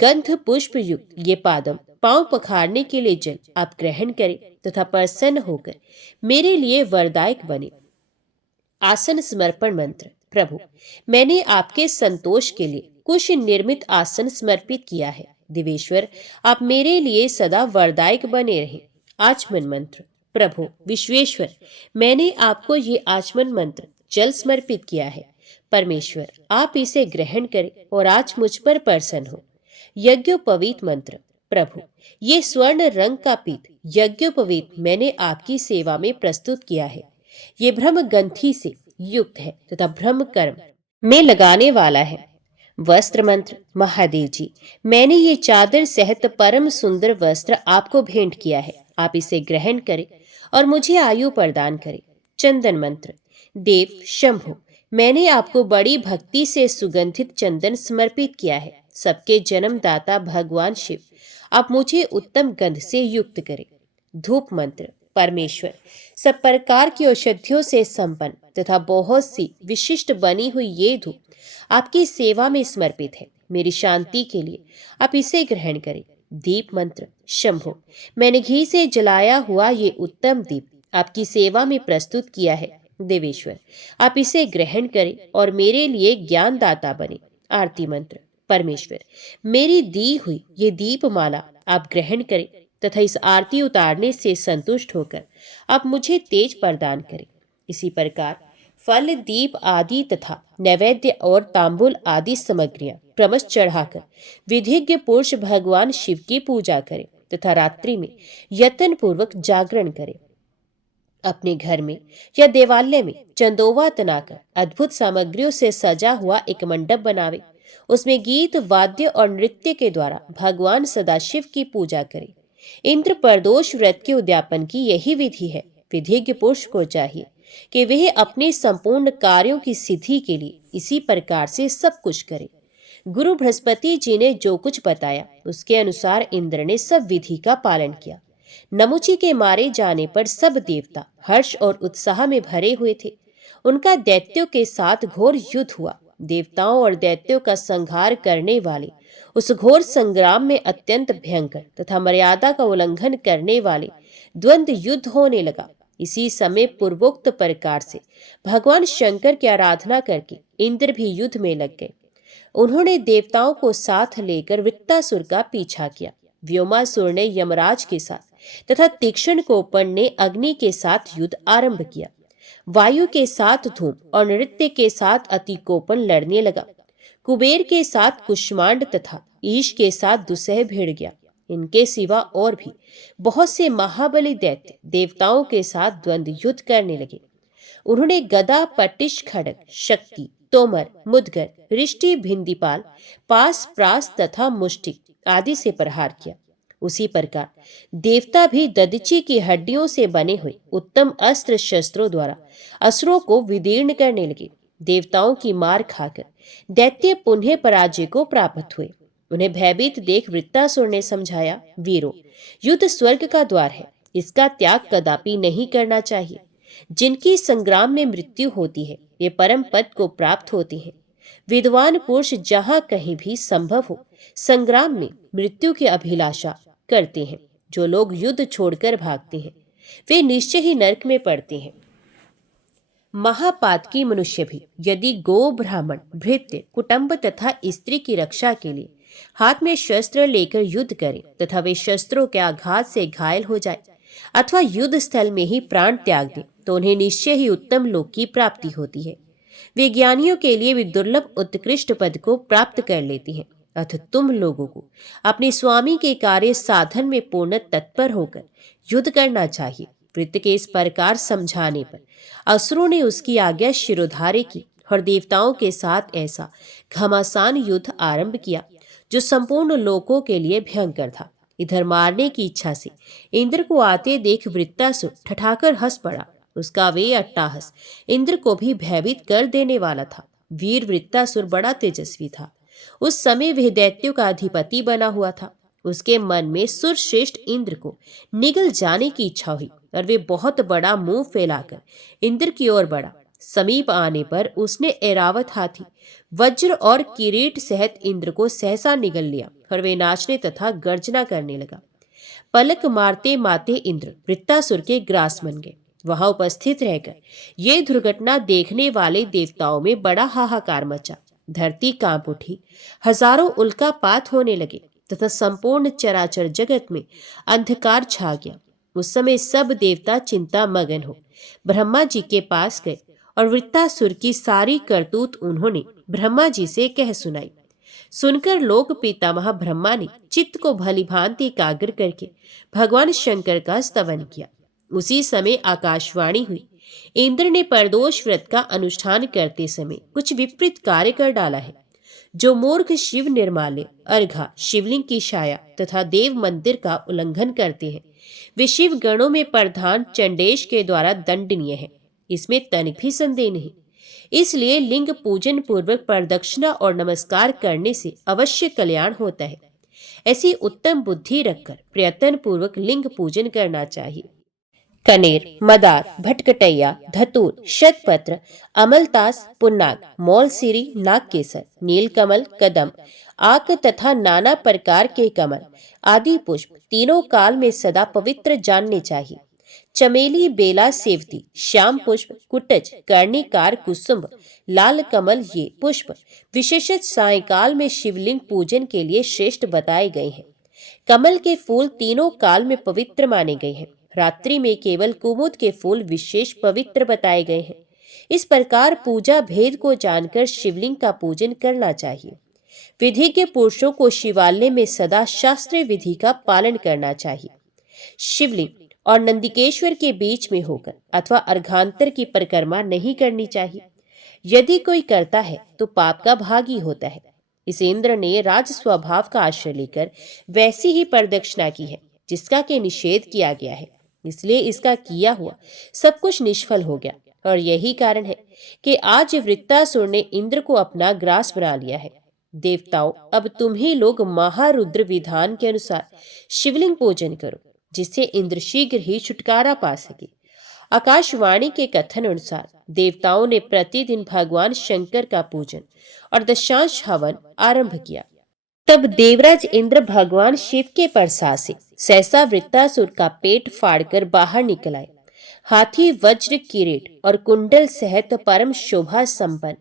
गंध पुष्प युक्त ये पादम पांव पखारने के लिए जल आप ग्रहण करें तथा प्रसन्न होकर मेरे लिए वरदायक बने। आसन समर्पण मंत्र। प्रभु, मैंने आपके संतोष के लिए कुश निर्मित आसन समर्पित किया है। देवेश्वर, आप मेरे लिए सदा वरदायक बने रहे। आचमन मंत्र। प्रभु विश्वेश्वर, मैंने आपको ये आचमन मंत्र जल समर्पित किया है। परमेश्वर, आप इसे ग्रहण करें और आज मुझ पर प्रसन्न हो। यज्ञोपवीत मंत्र। प्रभु, ये स्वर्ण रंग का पीत यज्ञोपवीत मैंने आपकी सेवा में प्रस्तुत किया है। ये ब्रह्म ग्रंथि से युक्त है तथा ब्रह्म कर्म में लगाने वाला है। वस्त्र मंत्र। महादेव जी, मैंने ये चादर सहित परम सुंदर वस्त्र आपको भेंट किया है। आप इसे ग्रहण करें और मुझे आयु प्रदान करें। चंदन मंत्र। देव शंभु, मैंने आपको बड़ी भक्ति से सुगंधित चंदन समर्पित किया है। सबके जन्मदाता भगवान शिव, आप मुझे उत्तम गंध से युक्त करें। धूप मंत्र। परमेश्वर, सब प्रकार की औषधियों से संपन्न तथा बहुत सी विशिष्ट बनी हुई ये धूप आपकी सेवा में समर्पित है। मेरी शांति के लिए आप इसे ग्रहण करें। दीप मंत्र। शंभो, मैंने घी से जलाया हुआ ये उत्तम दीप आपकी सेवा में प्रस्तुत किया है। देवेश्वर, आप इसे ग्रहण करें और मेरे लिए ज्ञानदाता बने। आरती मंत्र। परमेश्वर, मेरी दी हुई ये दीपमाला आप ग्रहण करें तथा इस आरती उतारने से संतुष्ट होकर आप मुझे तेज प्रदान करें। इसी प्रकार फल, दीप आदि तथा नैवेद्य और तांबुल आदि सामग्रियां क्रमश चढ़ाकर विधिज्ञ पुरुष भगवान शिव की पूजा करें तथा रात्रि में यत्न पूर्वक जागरण करें। अपने घर में या देवालय में चंदोवा तनाकर अद्भुत सामग्रियों से सजा हुआ एक मंडप बनावे। उसमें गीत, वाद्य और नृत्य के द्वारा भगवान सदाशिव की पूजा करें। इंद्र प्रदोष व्रत के उद्यापन की यही विधि है। विधिज्ञ पुरुष को चाहिए कि वह अपने संपूर्ण कार्यों की सिद्धि के लिए इसी प्रकार से सब कुछ करे। गुरु बृहस्पति जी ने जो कुछ बताया उसके अनुसार इंद्र ने सब विधि का पालन किया। नमुची के मारे जाने पर सब देवता हर्ष और उत्साह में भरे हुए थे। उनका दैत्यों के साथ घोर युद्ध हुआ। देवताओं और दैत्यों का संहार करने वाले उस घोर संग्राम में अत्यंत भयंकर तथा मर्यादा का उल्लंघन करने वाले द्वंद्व युद्ध होने लगा। इसी समय पूर्वोक्त प्रकार से भगवान शंकर की आराधना करके इंद्र भी युद्ध में लग गए। उन्होंने देवताओं को साथ लेकर वृत्तासुर का पीछा किया। व्योमासुर ने यमराज के साथ तथा तीक्ष्ण कोपन ने अग्नि के साथ युद्ध आरंभ किया। वायु के साथ धूम और नृत्य के साथ अतिकोपन लड़ने लगा। कुबेर के साथ कुष्मांड तथा ईश के साथ दुसह भिड़ गया। इनके सिवा और भी बहुत से महाबली दैत्य देवताओं के साथ द्वंद्व युद्ध करने लगे। उन्होंने गदा, पटिश, खड़ग, शक्ति, तोमर, मुदगर, रिष्टि, भिंदीपाल, पास, प्रास तथा मुष्टिक आदि से प्रहार किया। उसी प्रकार देवता भी ददची की हड्डियों से बने हुए उत्तम अस्त्र शस्त्रों द्वारा असुरों को विदीर्ण करने लगे। देवताओं की मार खाकर दैत्य पुनः पराजय को प्राप्त हुए। उन्हें भयभीत देख वृत्तासुर ने समझाया, वीरों, युद्ध स्वर्ग का द्वार है, इसका त्याग कदापि नहीं करना चाहिए। जिनकी संग्राम में मृत्यु होती है वे परम पद को प्राप्त होते हैं। विद्वान पुरुष जहां कहीं भी संभव हो संग्राम में मृत्यु की अभिलाषा करते हैं। जो लोग युद्ध छोड़कर भागते हैं वे निश्चय ही नरक में पड़ते हैं। महापातकी मनुष्य भी यदि गो, ब्राह्मण, भृत्य, कुटुंब तथा स्त्री की रक्षा के लिए हाथ में शस्त्र लेकर युद्ध करे तथा वे शस्त्रों के आघात से घायल हो जाए अथवा युद्ध स्थल में ही प्राण त्याग दे तो उन्हें निश्चय ही उत्तम लोक की प्राप्ति होती है। विज्ञानियों के लिए वे दुर्लभ उत्कृष्ट पद को प्राप्त कर लेती हैं। अतः तुम लोगों को अपने स्वामी के कार्य साधन में पूर्ण तत्पर होकर युद्ध करना चाहिए। वृत्त के इस प्रकार समझाने पर असुरों ने उसकी आज्ञा शिरोधार्य की और देवताओं के साथ ऐसा घमासान युद्ध आरंभ किया जो संपूर्ण लोकों के लिए भयंकर था। इधर मारने की इच्छा से इंद्र को आते देख वृत्तासुर ठठाकर हंस पड़ा। उसका वे अट्टहास इंद्र को भी भयभीत कर देने वाला था। वीर वृत्तासुर बड़ा तेजस्वी था। उस समय वह दैत्यों का अधिपति बना हुआ था। उसके मन में सुरश्रेष्ठ इंद्र को निगल जाने की इच्छा हुई और वे बहुत बड़ा मुंह फैलाकर इंद्र की ओर बढ़ा। समीप आने पर उसने ऐरावत हाथी, वज्र और किरीट सहित इंद्र को सहसा निगल लिया और वे नाचने तथा गर्जना करने लगा। पलक मारते मारते इंद्र वृत्तासुर के ग्रास बन गए। वहां उपस्थित रहकर ये दुर्घटना देखने वाले देवताओं में बड़ा हाहाकार मचा। धरती कांप उठी, हजारों उल्कापात होने लगे तथा संपूर्ण चराचर जगत में अंधकार छा गया। उस समय सब देवता चिंता मगन हो ब्रह्मा जी के पास गए और वृत्तासुर की सारी करतूत उन्होंने ब्रह्मा जी से कह सुनाई। सुनकर लोक पितामह ब्रह्मा ने चित्त को भली भांति एकाग्र करके भगवान शंकर का स्तवन किया। उसी समय आकाशवाणी हुई, इंद्र ने प्रदोष व्रत का अनुष्ठान करते समय कुछ विपरीत कार्य कर डाला है। जो मूर्ख शिव निर्माल्य, अर्घा, शिवलिंग की छाया तथा देव मंदिर का उल्लंघन करते हैं वे शिव गणों में प्रधान चंडेश के द्वारा दंडनीय है। इसमें तनिक भी संदेह नहीं। इसलिए लिंग पूजन पूर्वक प्रदक्षिणा और नमस्कार करने से अवश्य कल्याण होता है। ऐसी उत्तम बुद्धि रखकर प्रयत्न पूर्वक लिंग पूजन करना चाहिए। कनेर, मदार, भटकटैया, धतूर, शतपत्र, अमलतास, पुन्नाग, मौलसिरी, नागकेसर, नीलकमल, कदम, आक तथा नाना प्रकार के कमल आदि पुष्प तीनों काल में सदा पवित्र जानने चाहिए। चमेली, बेला, सेवती, श्याम पुष्प, कुटज, कर्णिकार, कुसुम, लाल कमल ये पुष्प विशेषत सायंकाल में शिवलिंग पूजन के लिए श्रेष्ठ बताए गए हैं। कमल के फूल तीनों काल में पवित्र माने गए हैं। रात्रि में केवल कुमुद के फूल विशेष पवित्र बताए गए हैं। इस प्रकार पूजा भेद को जानकर शिवलिंग का पूजन करना चाहिए। विधि के पुरुषों को शिवालय में सदा शास्त्रीय विधि का पालन करना चाहिए। शिवलिंग और नंदिकेश्वर के बीच में होकर अथवा अर्घांतर की परिक्रमा नहीं करनी चाहिए। यदि कोई करता है तो पाप का भागी होता है। इस इंद्र ने राज स्वभाव का आश्रय लेकर वैसी ही प्रदक्षिणा की है जिसका के निषेध किया गया है, इसलिए इसका किया हुआ सब कुछ निष्फल हो गया। और यही कारण है कि आज वृत्तासुर ने इंद्र को अपना ग्रास बना लिया है। देवताओं, अब तुम ही लोग महारुद्र विधान के अनुसार शिवलिंग पूजन करो, जिससे इंद्र शीघ्र ही छुटकारा पा सके। आकाशवाणी के कथन अनुसार देवताओं ने प्रतिदिन भगवान शंकर का पूजन और दशांश हवन आरंभ किया। तब देवराज इंद्र भगवान शिव के प्रसाद से सहसा वृत्तासुर का पेट फाड़कर बाहर निकल आए। हाथी, वज्र, किरीट और कुंडल सहित परम शोभा संपन्न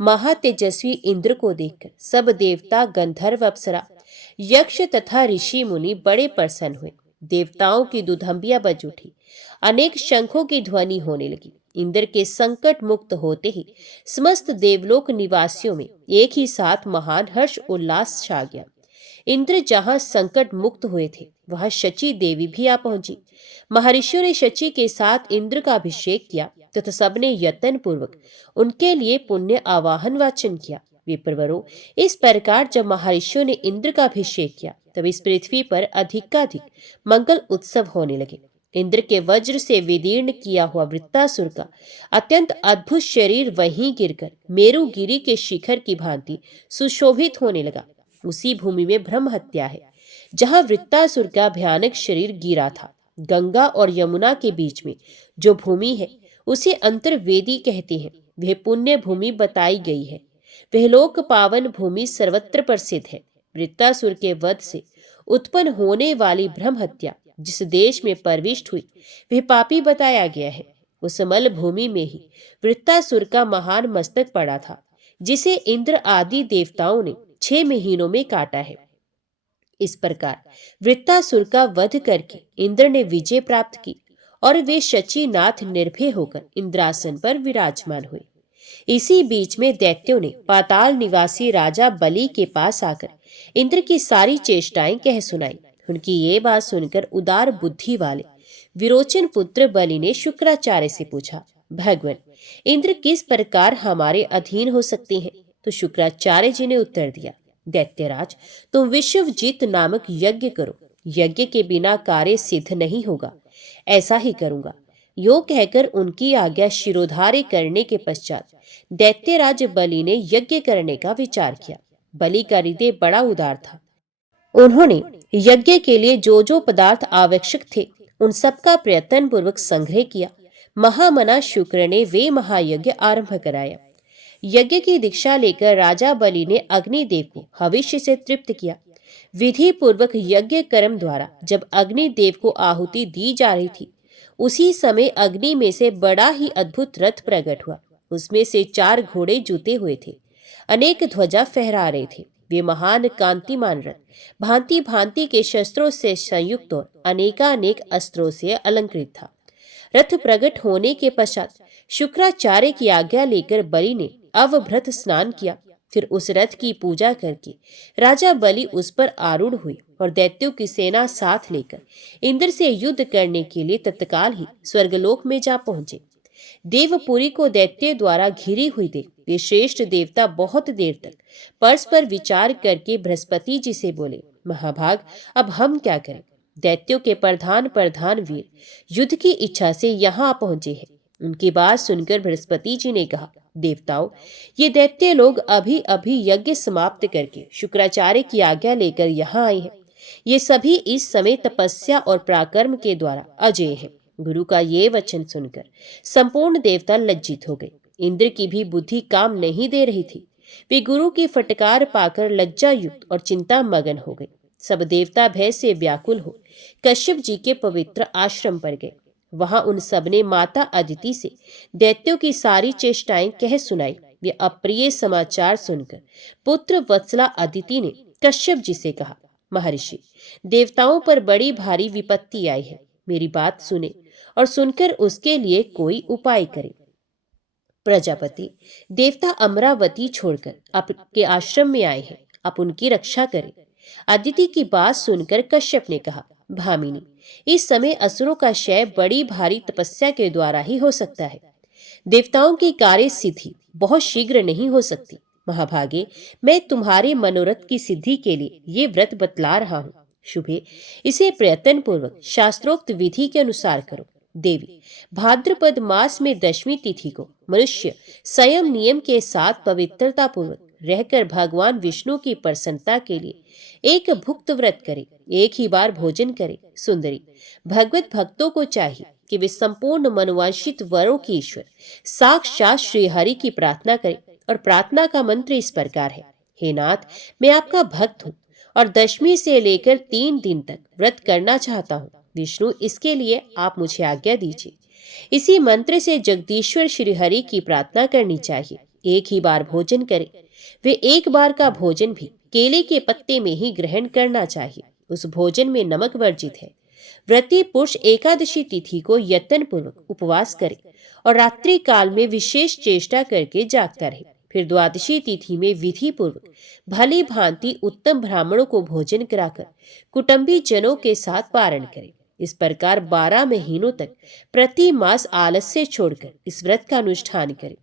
महातेजस्वी इंद्र को देखकर सब देवता, गंधर्व, अप्सरा, यक्ष तथा ऋषि मुनि बड़े प्रसन्न हुए। देवताओं की दुधंबियां बज उठी, अनेक शंखों की ध्वनि होने लगी। इंद्र के संकट मुक्त होते ही समस्त देवलोक निवासियों में एक ही साथ महान हर्ष उल्लास छा गया। इंद्र जहां संकट मुक्त हुए थे वहां शची देवी भी आ पहुंची। महर्षियों ने शची के साथ इंद्र का अभिषेक किया तथा सबने यत्न पूर्वक उनके लिए पुण्य आवाहन वाचन किया। विप्रवरों, इस प्रकार जब महर्षियों ने इंद्र का अभिषेक किया तब इस पृथ्वी पर अधिकाधिक मंगल उत्सव होने लगे। इंद्र के वज्र से विदीर्ण किया हुआ वृत्तासुर का अत्यंत अद्भुत शरीर वहीं गिरकर मेरुगिरी के शिखर की भांति सुशोभित होने लगा। उसी भूमि में ब्रह्म हत्या है जहां वृत्तासुर का भयानक शरीर गिरा था। गंगा और यमुना के बीच में जो भूमि है उसे अंतर्वेदी कहते हैं। वह पुण्य भूमि बताई गई है। वह लोक पावन भूमि सर्वत्र प्रसिद्ध है। वृत्तासुर के वध से उत्पन्न होने वाली ब्रह्म हत्या जिस देश में प्रविष्ट हुई वह पापी बताया गया है। उस मल भूमि में ही वृत्तासुर का महान मस्तक पड़ा था, जिसे इंद्र आदि देवताओं ने 6 महीनों में काटा है। इस प्रकार वृत्तासुर का वध करके इंद्र ने विजय प्राप्त की और वे शचीनाथ निर्भय होकर इंद्रासन पर विराजमान हुए। इसी बीच में दैत्यों ने पाताल निवासी राजा बलि के पास आकर इंद्र की सारी चेष्टाएं कह सुनाई। उनकी ये बात सुनकर उदार बुद्धि वाले विरोचन पुत्र बलि ने शुक्राचार्य से पूछा, भगवान, इंद्र किस प्रकार हमारे अधीन हो सकते हैं? तो शुक्राचार्य जी ने उत्तर दिया, दैत्यराज, तुम विश्वजीत नामक यज्ञ करो। यज्ञ के बिना कार्य सिद्ध नहीं होगा। ऐसा ही करूंगा। यो कहकर उनकी आज्ञा शिरोधार्य करने के पश्चात दैत्यराज बलि ने यज्ञ करने का विचार किया। बलि का हृदय बड़ा उदार था। उन्होंने यज्ञ के लिए जो जो पदार्थ आवश्यक थे उन सबका प्रयत्न पूर्वक संग्रह किया। महामना शुक्र ने वे महायज्ञ आरंभ कराया। यज्ञ की दीक्षा लेकर राजा बलि ने अग्निदेव को हविष्य से तृप्त किया। विधि पूर्वक यज्ञ कर्म द्वारा जब अग्निदेव को आहुति दी जा रही थी, उसी समय अग्नि में से बड़ा ही अद्भुत रथ प्रकट हुआ। उसमें से 4 घोड़े जुते हुए थे, अनेक ध्वजा फहरा रहे थे। वे महान कांतिमान रथ भांति भांति के शस्त्रों से संयुक्त और अनेकानेक अस्त्रों से अलंकृत था। रथ प्रकट होने के पश्चात शुक्राचार्य की आज्ञा लेकर बलि ने अवभृत स्नान किया। फिर उस रथ की पूजा करके राजा बलि उस पर आरूढ़ हुए और दैत्यों की सेना साथ लेकर इंद्र से युद्ध करने के लिए तत्काल ही स्वर्गलोक में जा पहुंचे। देवपुरी को दैत्य द्वारा घिरी हुई देख वे श्रेष्ठ देवता बहुत देर तक परस्पर विचार करके बृहस्पति जी से बोले, महाभाग, अब हम क्या करें? दैत्यों के प्रधान वीर युद्ध की इच्छा से यहाँ पहुंचे हैं। उनकी बात सुनकर बृहस्पति जी ने कहा, देवताओं, ये दैत्य लोग अभी अभी यज्ञ समाप्त करके शुक्राचार्य की आज्ञा लेकर यहाँ आए हैं। ये सभी इस समय तपस्या और पराक्रम के द्वारा अजेय हैं। गुरु का ये वचन सुनकर संपूर्ण देवता लज्जित हो गए। इंद्र की भी बुद्धि काम नहीं दे रही थी। वे गुरु की फटकार पाकर लज्जा युक्त और चिंता मगन हो गए। सब देवता भय से व्याकुल हो कश्यप जी के पवित्र आश्रम पर गए। वहां उन सबने माता अदिति से दैत्यों की सारी चेष्टाएं कह सुनाई। वे अप्रिय समाचार सुनकर पुत्र वत्सला अदिति ने कश्यप जी से कहा, महर्षि, देवताओं पर बड़ी भारी विपत्ति आई है। मेरी बात सुने और सुनकर उसके लिए कोई उपाय करें। प्रजापति, देवता अमरावती छोड़कर आपके आश्रम में आए हैं, आप उनकी रक्षा करें। अदिति की बात सुनकर कश्यप ने कहा, भामिनी, इस समय असुरों का क्षय बड़ी भारी तपस्या के द्वारा ही हो सकता है। देवताओं की कार्य सिद्धि बहुत शीघ्र नहीं हो सकती। महाभागे, मैं तुम्हारे मनोरथ की सिद्धि के लिए ये व्रत बतला रहा हूँ। शुभे, इसे प्रयत्न पूर्वक शास्त्रोक्त विधि के अनुसार करो। देवी, भाद्रपद मास में दशमी तिथि को मनुष्य संयम नियम के साथ पवित्रता पूर्वक रहकर भगवान विष्णु की प्रसन्नता के लिए एक भुक्त व्रत करे, एक ही बार भोजन करे। सुंदरी, भगवत भक्तों को चाहिए कि वे संपूर्ण मनोवांछित वरों की ईश्वर साक्षात श्री हरि की प्रार्थना करें। और प्रार्थना का मंत्र इस प्रकार है, हे नाथ, मैं आपका भक्त हूँ और दशमी से लेकर 3 दिन तक व्रत करना चाहता हूँ। विष्णु, इसके लिए आप मुझे आज्ञा दीजिए। इसी मंत्र से जगदीश्वर श्री हरि की प्रार्थना करनी चाहिए। एक ही बार भोजन करें। वे एक बार का भोजन भी केले के पत्ते में ही ग्रहण करना चाहिए। उस भोजन में नमक वर्जित है। व्रती पुरुष एकादशी तिथि को यत्न पूर्वक उपवास करे और रात्रि काल में विशेष चेष्टा करके जागता रहे। फिर द्वादशी तिथि में विधि पूर्वक भली भांति उत्तम ब्राह्मणों को भोजन कराकर कुटुंबी जनों के साथ पारण करे। इस प्रकार 12 महीनों तक प्रति मास आलस्य छोड़कर इस व्रत का अनुष्ठान करें।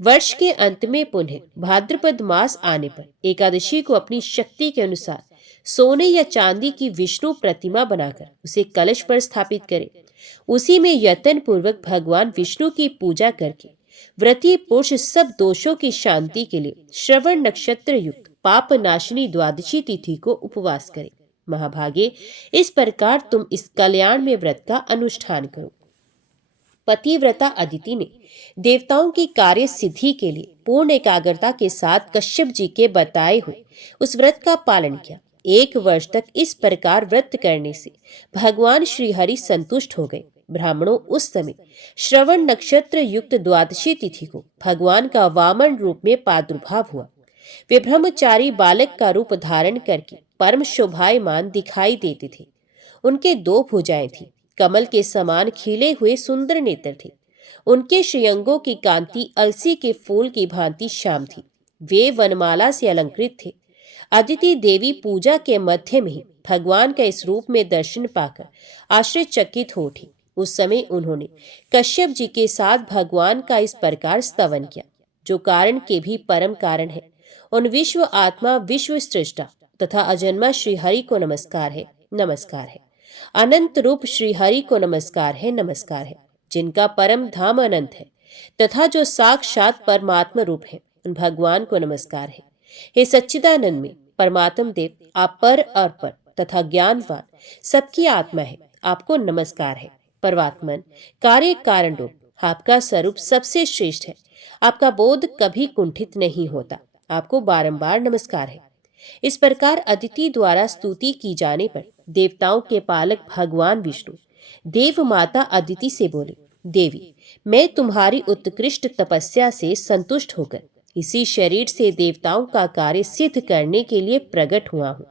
वर्ष के अंत में पुनः भाद्रपद मास आने पर एकादशी को अपनी शक्ति के अनुसार सोने या चांदी की विष्णु प्रतिमा बनाकर उसे कलश पर स्थापित करें। उसी में यत्न पूर्वक भगवान विष्णु की पूजा करके व्रती पुरुष सब दोषों की शांति के लिए श्रवण नक्षत्र युक्त पाप नाशिनी द्वादशी तिथि को उपवास करें। महाभागे, इस प्रकार तुम इस कल्याण में व्रत का अनुष्ठान करो। पतिव्रता अदिति ने देवताओं की कार्य सिद्धि के लिए पूर्ण एकाग्रता के साथ कश्यप जी के बताए हुए उस व्रत का पालन किया। 1 वर्ष तक इस प्रकार व्रत करने से भगवान श्री हरि संतुष्ट हो गए। ब्राह्मणों, उस समय श्रवण नक्षत्र युक्त द्वादशी तिथि को भगवान का वामन रूप में प्रादुर्भाव हुआ। वे ब्रह्मचारी बालक का रूप धारण करके परम शोभायमान दिखाई देते थे। उनके 2 भुजाएं थी, कमल के समान खिले हुए सुंदर नेत्र थे। उनके श्रीअंगों की कांति अलसी के फूल की भांति श्याम थी। वे वनमाला से अलंकृत थे। अदिति देवी पूजा के मध्य में ही भगवान का इस रूप में दर्शन पाकर आश्चर्यचकित हो उठी। उस समय उन्होंने कश्यप जी के साथ भगवान का इस प्रकार स्तवन किया, जो कारण के भी परम कारण है। उन विश्व आत्मा, विश्व सृष्टा तथा अजन्मा श्री हरि को नमस्कार है, नमस्कार है। अनंत रूप श्री हरि को नमस्कार है, नमस्कार है। जिनका परम धाम अनंत है तथा जो साक्षात परमात्मा रूप है, उन भगवान को नमस्कार है। हे सच्चिदानंद में परमात्म देव, आप पर और पर तथा ज्ञानवान सबकी आत्मा है, आपको नमस्कार है। परमात्मन, कार्य कारण रूप, आपका स्वरूप सबसे श्रेष्ठ है। आपका बोध कभी कुंठित नहीं होता, आपको बारंबार नमस्कार है। इस प्रकार अदिति द्वारा स्तुति की जाने पर देवताओं के पालक भगवान विष्णु देव माता अदिति से बोले, देवी, मैं तुम्हारी उत्कृष्ट तपस्या से संतुष्ट होकर इसी शरीर से देवताओं का कार्य सिद्ध करने के लिए प्रकट हुआ हूँ।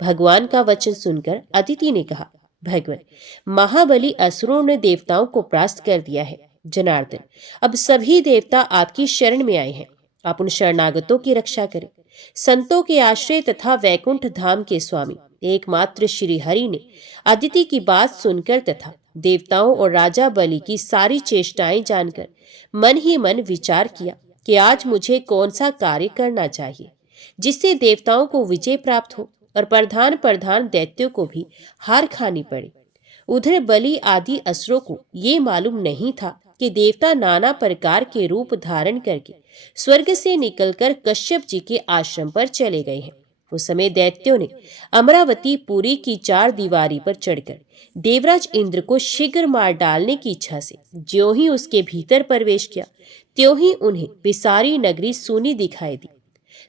भगवान का वचन सुनकर अदिति ने कहा, भगवान, महाबली असुरों ने देवताओं को परास्त कर दिया है। जनार्दन, अब सभी देवता आपकी शरण में आए हैं, आप उन शरणागतों की रक्षा करें। संतों के आश्रय तथा वैकुंठ धाम के स्वामी एकमात्र श्री हरि ने अदिति की बात सुनकर तथा देवताओं और राजा बलि की सारी चेष्टाएं जानकर मन ही मन विचार किया कि आज मुझे कौन सा कार्य करना चाहिए जिससे देवताओं को विजय प्राप्त हो और प्रधान प्रधान दैत्यों को भी हार खानी पड़े। उधर बलि आदि असुरों को ये मालूम नहीं था कि देवता नाना प्रकार के रूप धारण करके स्वर्ग से निकलकर कश्यप जी के आश्रम पर चले गए हैं। उस समय दैत्यों ने अमरावती पुरी की 4 दीवारी पर चढ़कर देवराज इंद्र को शीघ्र मार डालने की इच्छा से ज्यों ही उसके भीतर प्रवेश किया, त्यों ही उन्हें वे सारी नगरी सूनी दिखाई दी।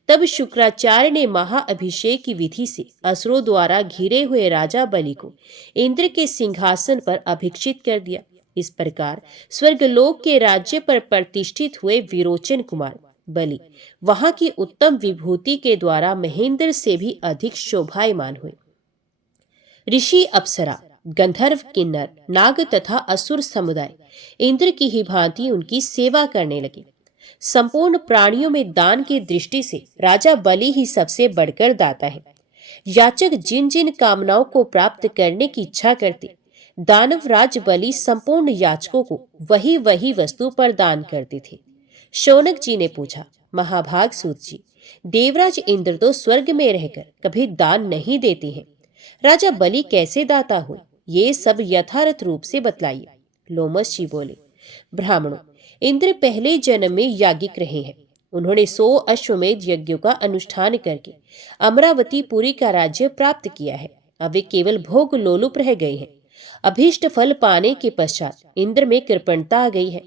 तब शुक्राचार्य ने महाअभिषेक की विधि से असुरों द्वारा घिरे हुए राजा बलि को इंद्र के सिंहासन पर अभिषिक्त कर दिया। इस प्रकार स्वर्गलोक के राज्य पर प्रतिष्ठित हुए विरोचन कुमार बलि वहां की उत्तम विभूति के द्वारा महेंद्र से भी अधिक शोभायमान हुए। ऋषि, अप्सरा, गंधर्व, किन्नर, नाग तथा असुर समुदाय इंद्र की ही भांति उनकी सेवा करने लगे। संपूर्ण प्राणियों में दान की दृष्टि से राजा बलि ही सबसे बढ़कर दाता है। याचक जिन जिन कामनाओं को प्राप्त करने की इच्छा करते, दानवराज बलि संपूर्ण याचकों को वही वही वस्तु प्रदान करते थे। शौनक जी ने पूछा, महाभाग सूत जी, देवराज इंद्र तो स्वर्ग में रहकर कभी दान नहीं देते हैं, राजा बलि कैसे दाता हुए? ये सब यथार्थ रूप से बतलाइए। लोमस जी बोले, ब्राह्मणों, इंद्र पहले जन्म में याज्ञिक रहे हैं। उन्होंने 100 अश्वमेध यज्ञों का अनुष्ठान करके अमरावती पुरी का राज्य प्राप्त किया है। अब वे केवल भोग लोलुप रह गए हैं। अभीष्ट फल पाने के पश्चात इंद्र में कृपणता आ गई है।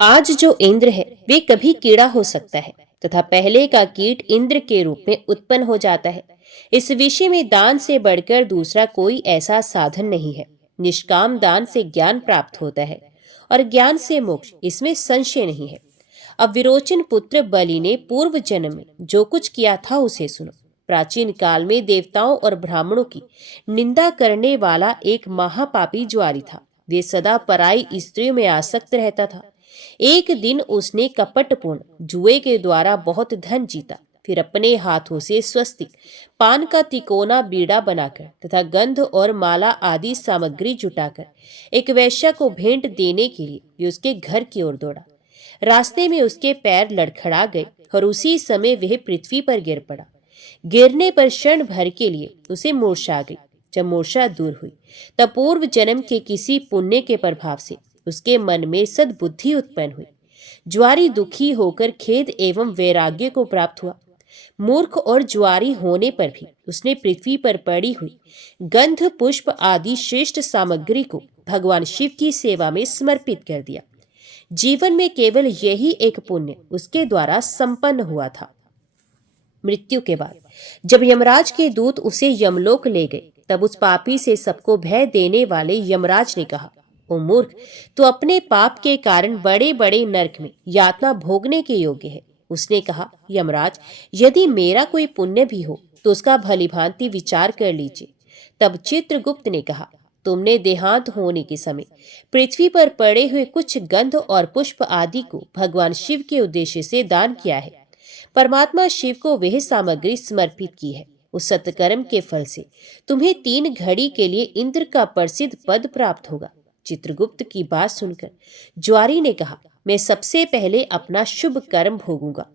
आज जो इंद्र है वे कभी कीड़ा हो सकता है तथा पहले का कीट इंद्र के रूप में उत्पन्न हो जाता है। इस विषय में दान से बढ़कर दूसरा कोई ऐसा साधन नहीं है। निष्काम दान से ज्ञान प्राप्त होता है और ज्ञान से मोक्ष, इसमें संशय नहीं है। अब विरोचन पुत्र बलि ने पूर्व जन्म में जो कुछ किया था उसे सुनो। प्राचीन काल में देवताओं और ब्राह्मणों की निंदा करने वाला एक महापापी ज्वारी था। वे सदा पराई स्त्रियों में आसक्त रहता था। एक दिन उसने कपटपूर्ण जुए के द्वारा बहुत धन जीता। फिर अपने हाथों से स्वस्तिक, पान का तिकोना बीड़ा बनाकर तथा गंध और माला आदि सामग्री जुटाकर एक वैश्या को भेंट देने के लिए वे उसके घर की ओर दौड़ा। रास्ते में उसके पैर लड़खड़ा गए और उसी समय वह पृथ्वी पर गिर पड़ा। गिरने पर क्षण भर के लिए उसे मूर्छा आ गई। जब मूर्छा दूर हुई तब पूर्व जन्म के किसी पुण्य के प्रभाव से उसके मन में सद्बुद्धि उत्पन्न हुई। ज्वारी दुखी होकर खेद एवं वैराग्य को प्राप्त हुआ। मूर्ख और ज्वारी होने पर भी उसने पृथ्वी पर पड़ी हुई गंध, पुष्प आदि श्रेष्ठ सामग्री को भगवान शिव की सेवा में समर्पित कर दिया। जीवन में केवल यही एक पुण्य उसके द्वारा संपन्न हुआ था। मृत्यु के बाद जब यमराज के दूत उसे यमलोक ले गए तब उस पापी से सबको भय देने वाले यमराज ने कहा, ओ मूर्ख, तो अपने पाप के कारण बड़े बड़े नरक में यातना भोगने के योग्य है। उसने कहा, यमराज, यदि मेरा कोई पुण्य भी हो तो उसका भलीभांति विचार कर लीजिए। तब चित्रगुप्त ने कहा, तुमने देहांत होने के समय पृथ्वी पर पड़े हुए कुछ गंध और पुष्प आदि को भगवान शिव के उद्देश्य से दान किया है। परमात्मा शिव को वह सामग्री समर्पित की है। उस सत्कर्म के फल से तुम्हें 3 घड़ी के लिए इंद्र का प्रसिद्ध पद प्राप्त होगा। चित्रगुप्त की बात सुनकर ज्वारी ने कहा, मैं सबसे पहले अपना शुभ कर्म भोगूंगा।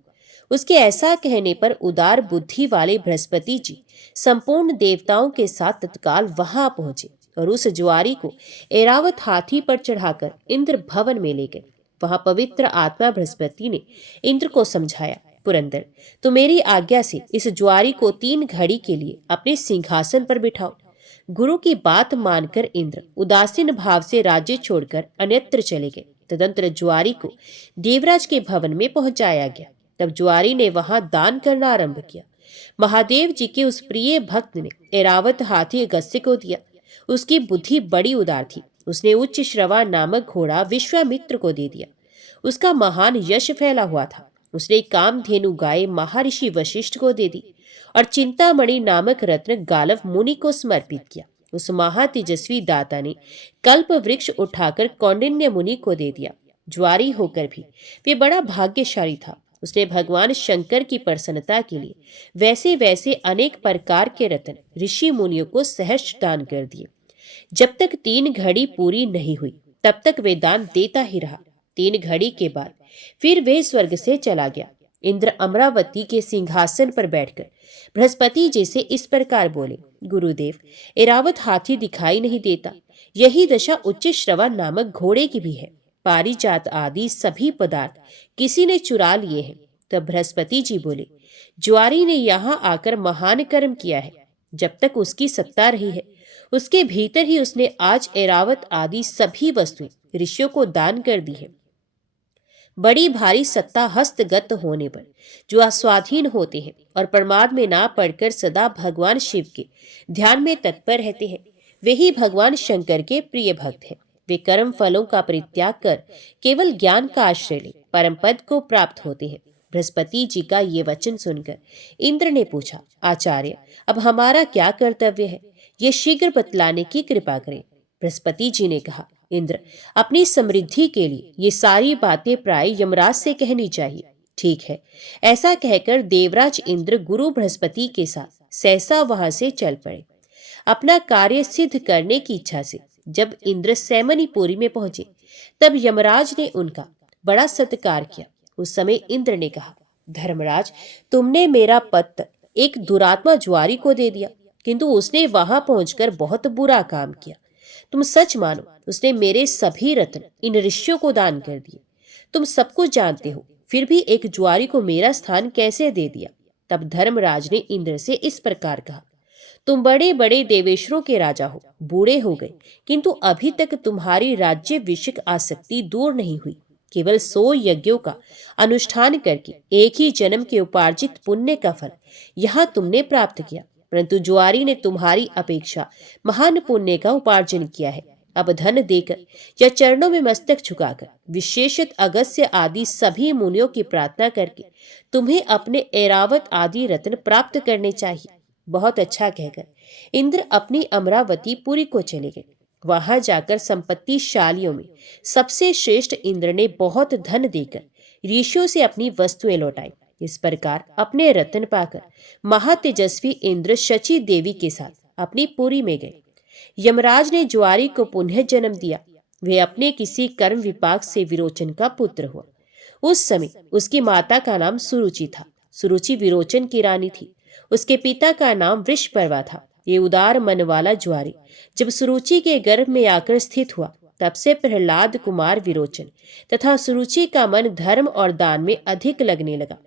उसके ऐसा कहने पर उदार बुद्धि वाले बृहस्पति जी संपूर्ण देवताओं के साथ तत्काल वहां पहुंचे और उस ज्वारी को ऐरावत हाथी पर चढ़ाकर इंद्र भवन में ले गए। वहां पवित्र आत्मा बृहस्पति ने इंद्र को समझाया, पुरंदर, तो मेरी आज्ञा से इस ज्वारी को 3 घड़ी के लिए अपने सिंहासन पर बिठाओ। गुरु की बात मानकर इंद्र उदासीन भाव से राज्य छोड़कर अन्यत्र चले गए। तदंतर ज्वारी को देवराज के भवन में पहुंचाया गया। तब ज्वारी ने वहां दान करना आरंभ किया। महादेव जी के उस प्रिय भक्त ने ऐरावत हाथी अगस्त्य को दिया। उसकी बुद्धि बड़ी उदार थी। उसने उच्च श्रवा नामक घोड़ा विश्वामित्र को दे दिया। उसका महान यश फैला हुआ था। उसने कामधेनु गाय महर्षि वशिष्ठ को दे दी और चिंतामणि नामक रत्न गालव मुनि को समर्पित किया। उस महातेजस्वी दाता ने कल्प वृक्ष उठाकर कौंडिन्य मुनि को दे दिया। ज्वारी होकर भी वे बड़ा भाग्यशाली था। उसने भगवान शंकर की प्रसन्नता के लिए वैसे वैसे अनेक प्रकार के रत्न ऋषि मुनियों को सहर्ष दान कर दिए। जब तक 3 घड़ी पूरी नहीं हुई तब तक वे दान देता ही रहा। 3 घड़ी के बाद फिर वे स्वर्ग से चला गया। इंद्र अमरावती के सिंहासन पर बैठकर बृहस्पति जी से इस प्रकार बोले, गुरुदेव, ऐरावत हाथी दिखाई नहीं देता। यही दशा उच्च श्रवा नामक घोड़े की भी है। पारिजात आदि सभी पदार्थ किसी ने चुरा लिए हैं। तब बृहस्पति जी बोले, ज्वारी ने यहाँ आकर महान कर्म किया है। जब तक उसकी सत्ता रही है, उसके भीतर ही उसने आज ऐरावत आदि सभी वस्तुएं ऋषियों को दान कर दी है। बड़ी भारी सत्ता हस्तगत होने पर जो अस्वाधीन होते हैं और प्रमाद में ना पड़कर सदा भगवान शिव के ध्यान में तत्पर रहते हैं, वे ही भगवान शंकर के प्रिय भक्त हैं। वे कर्म फलों का परित्याग कर केवल ज्ञान का आश्रय ले परम पद को प्राप्त होते हैं। बृहस्पति जी का ये वचन सुनकर इंद्र ने पूछा, आचार्य, अब हमारा क्या कर्तव्य है? ये शीघ्र बतलाने की कृपा करें। बृहस्पति जी ने कहा, इंद्र, अपनी समृद्धि के लिए ये सारी बातें प्राय यमराज से कहनी चाहिए। ठीक है। ऐसा कहकर देवराज इंद्र गुरु बृहस्पति के साथ सहसा वहां से चल पड़े। अपना कार्य सिद्ध करने की इच्छा से जब इंद्र सैमनीपुरी में पहुंचे, तब यमराज ने उनका बड़ा सत्कार किया। उस समय इंद्र ने कहा, धर्मराज, तुमने मेरा पत्र एक दुरात्मा ज्वारी को दे दिया, किंतु उसने वहां पहुंचकर बहुत बुरा काम किया। तुम सच मानो, उसने मेरे सभी रत्न इन ऋषियों को दान कर दिए। तुम सब कुछ जानते हो, फिर भी एक ज्वारी को मेरा स्थान कैसे दे दिया? तब धर्मराज ने इंद्र से इस प्रकार कहा, तुम बड़े बड़े देवेश्वरों के राजा हो, बूढ़े हो गए, किंतु अभी तक तुम्हारी राज्य विषयक आसक्ति दूर नहीं हुई। केवल 100 यज्ञों का अनुष्ठान करके एक ही जन्म के उपार्जित पुण्य का फल यहाँ तुमने प्राप्त किया, परंतु ज्वारी ने तुम्हारी अपेक्षा महान पुण्य का उपार्जन किया है। अब धन देकर या चरणों में मस्तक झुकाकर, विशेषत अगस्त्य आदि सभी मुनियों की प्रार्थना करके तुम्हें अपने ऐरावत आदि रत्न प्राप्त करने चाहिए। बहुत अच्छा कहकर इंद्र अपनी अमरावती पुरी को चले गए। वहां जाकर संपत्तिशालियों में सबसे श्रेष्ठ इंद्र ने बहुत धन देकर ऋषियों से अपनी वस्तुएं लौटाई। इस प्रकार अपने रत्न पाकर महातेजस्वी इंद्र शची देवी के साथ अपनी पुरी में गए। यमराज ने ज्वारी को पुनः जन्म दिया। वह अपने किसी कर्म विपाक से विरोचन का पुत्र हुआ। उस समय उसकी माता का नाम सुरुचि था। सुरुचि विरोचन की रानी थी। उसके पिता का नाम वृषपर्वा था। ये उदार मन वाला ज्वारी जब सुरुचि के गर्भ में आकर स्थित हुआ, तब से प्रहलाद कुमार विरोचन तथा सुरुचि का मन धर्म और दान में अधिक लगने लगा।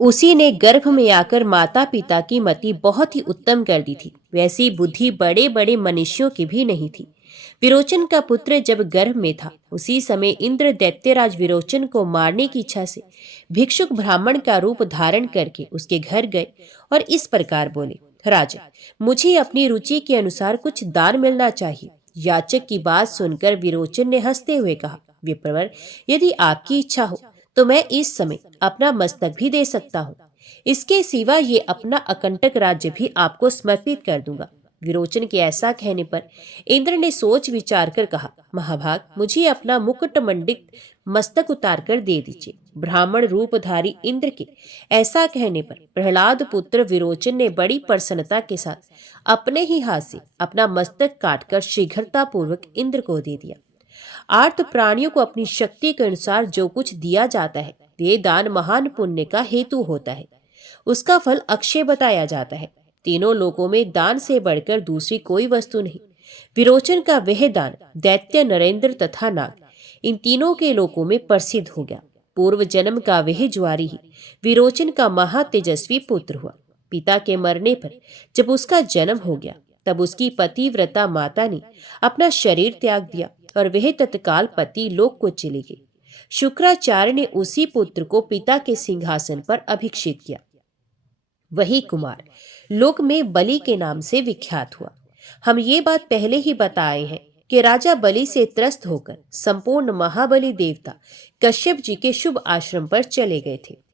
उसी ने गर्भ में आकर माता पिता की मति बहुत ही उत्तम कर दी थी। वैसी बुद्धि बड़े बड़े मनुष्यों की भी नहीं थी। विरोचन का पुत्र जब गर्भ में था, उसी समय इंद्र दैत्यराज विरोचन को मारने की इच्छा से भिक्षुक ब्राह्मण का रूप धारण करके उसके घर गए और इस प्रकार बोले, राजा, मुझे अपनी रुचि के अनुसार कुछ दान मिलना चाहिए। याचक की बात सुनकर विरोचन ने हंसते हुए कहा, विप्रवर, यदि आपकी इच्छा हो तो मैं इस समय अपना मस्तक भी दे सकता हूँ। इसके सिवा ये अपना अकंटक राज्य भी आपको समर्पित कर दूंगा। विरोचन के ऐसा कहने पर इंद्र ने सोच विचार कर कहा, महाभाग, मुझे अपना मुकुट मंडित मस्तक उतार कर दे दीजिए। ब्राह्मण रूपधारी इंद्र के ऐसा कहने पर प्रहलाद पुत्र विरोचन ने बड़ी प्रसन्नता के साथ अपने ही हाथ से अपना मस्तक काटकर शीघ्रता पूर्वक इंद्र को दे दिया। आर्त प्राणियों को अपनी शक्ति के अनुसार जो कुछ दिया जाता है, वे दान महान पुण्य का हेतु होता है। उसका फल अक्षय बताया जाता है। तीनों लोकों में दान से बढ़कर दूसरी कोई वस्तु नहीं। विरोचन का वह दान दैत्य, नरेंद्र तथा नाग, इन तीनों के लोकों में प्रसिद्ध हो गया। पूर्व जन्म का वह ज्वारी ही विरोचन का महातेजस्वी पुत्र हुआ। पिता के मरने पर जब उसका जन्म हो गया, तब उसकी पतिव्रता माता ने अपना शरीर त्याग दिया और वह तत्काल पति लोक को चली गई। शुक्राचार्य ने उसी पुत्र को पिता के सिंहासन पर अभिषिक्त किया। वही कुमार लोक में बलि के नाम से विख्यात हुआ। हम ये बात पहले ही बताए हैं कि राजा बलि से त्रस्त होकर संपूर्ण महाबली देवता कश्यप जी के शुभ आश्रम पर चले गए थे।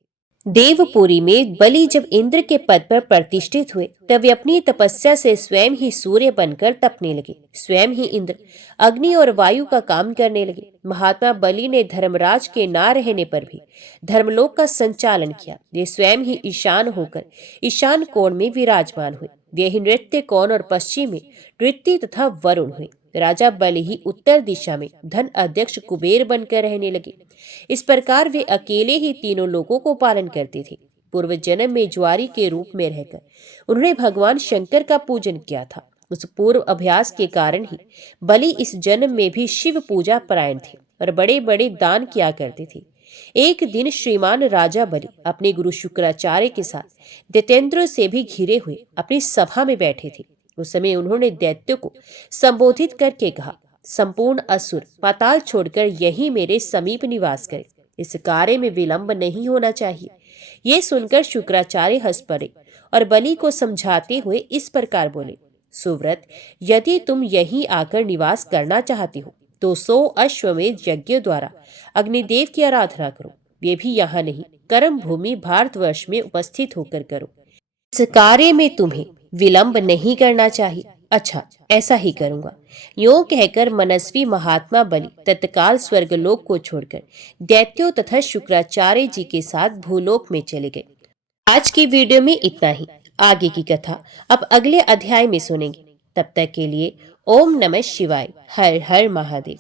देवपुरी में बलि जब इंद्र के पद पर प्रतिष्ठित हुए, तब वे अपनी तपस्या से स्वयं ही सूर्य बनकर तपने लगे। स्वयं ही इंद्र अग्नि और वायु का काम करने लगे। महात्मा बलि ने धर्मराज के ना रहने पर भी धर्मलोक का संचालन किया। वे स्वयं ही ईशान होकर ईशान कोण में विराजमान हुए। वे ही नृत्य कोण और पश्चिम में नृत्य तथा वरुण हुए। राजा बलि ही उत्तर दिशा में धन अध्यक्ष कुबेर बनकर रहने लगे। इस प्रकार वे अकेले ही तीनों लोगों को पालन करते थे। पूर्व जन्म में ज्वारी के रूप में रहकर उन्होंने भगवान शंकर का पूजन किया था। उस पूर्व अभ्यास के कारण ही बलि इस जन्म में भी शिव पूजा परायण थे और बड़े बड़े दान किया करते थे। एक दिन श्रीमान राजा बलि अपने गुरु शुक्राचार्य के साथ दैत्येंद्र से भी घिरे हुए अपनी सभा में बैठे थे। उस समय उन्होंने दैत्यों को संबोधित करके कहा, संपूर्ण असुर पाताल छोड़कर यही मेरे समीप निवास करें। इस कार्य में विलंब नहीं होना चाहिए। ये सुनकर शुक्राचार्य हंस पड़े और बलि को समझाते हुए इस प्रकार बोले, सुव्रत, यदि तुम यहीं आकर निवास करना चाहते हो तो 100 अश्वमेध यज्ञ द्वारा अग्निदेव की आराधना करो। ये भी यहाँ नहीं, कर्म भूमि भारतवर्ष में उपस्थित होकर करो। इस कार्य में तुम्हें विलंब नहीं करना चाहिए। अच्छा, ऐसा ही करूंगा। यूं कहकर मनस्वी महात्मा बलि तत्काल स्वर्गलोक को छोड़कर दैत्यों तथा शुक्राचार्य जी के साथ भूलोक में चले गए। आज की वीडियो में इतना ही। आगे की कथा अब अगले अध्याय में सुनेंगे। तब तक के लिए ओम नमः शिवाय। हर हर महादेव।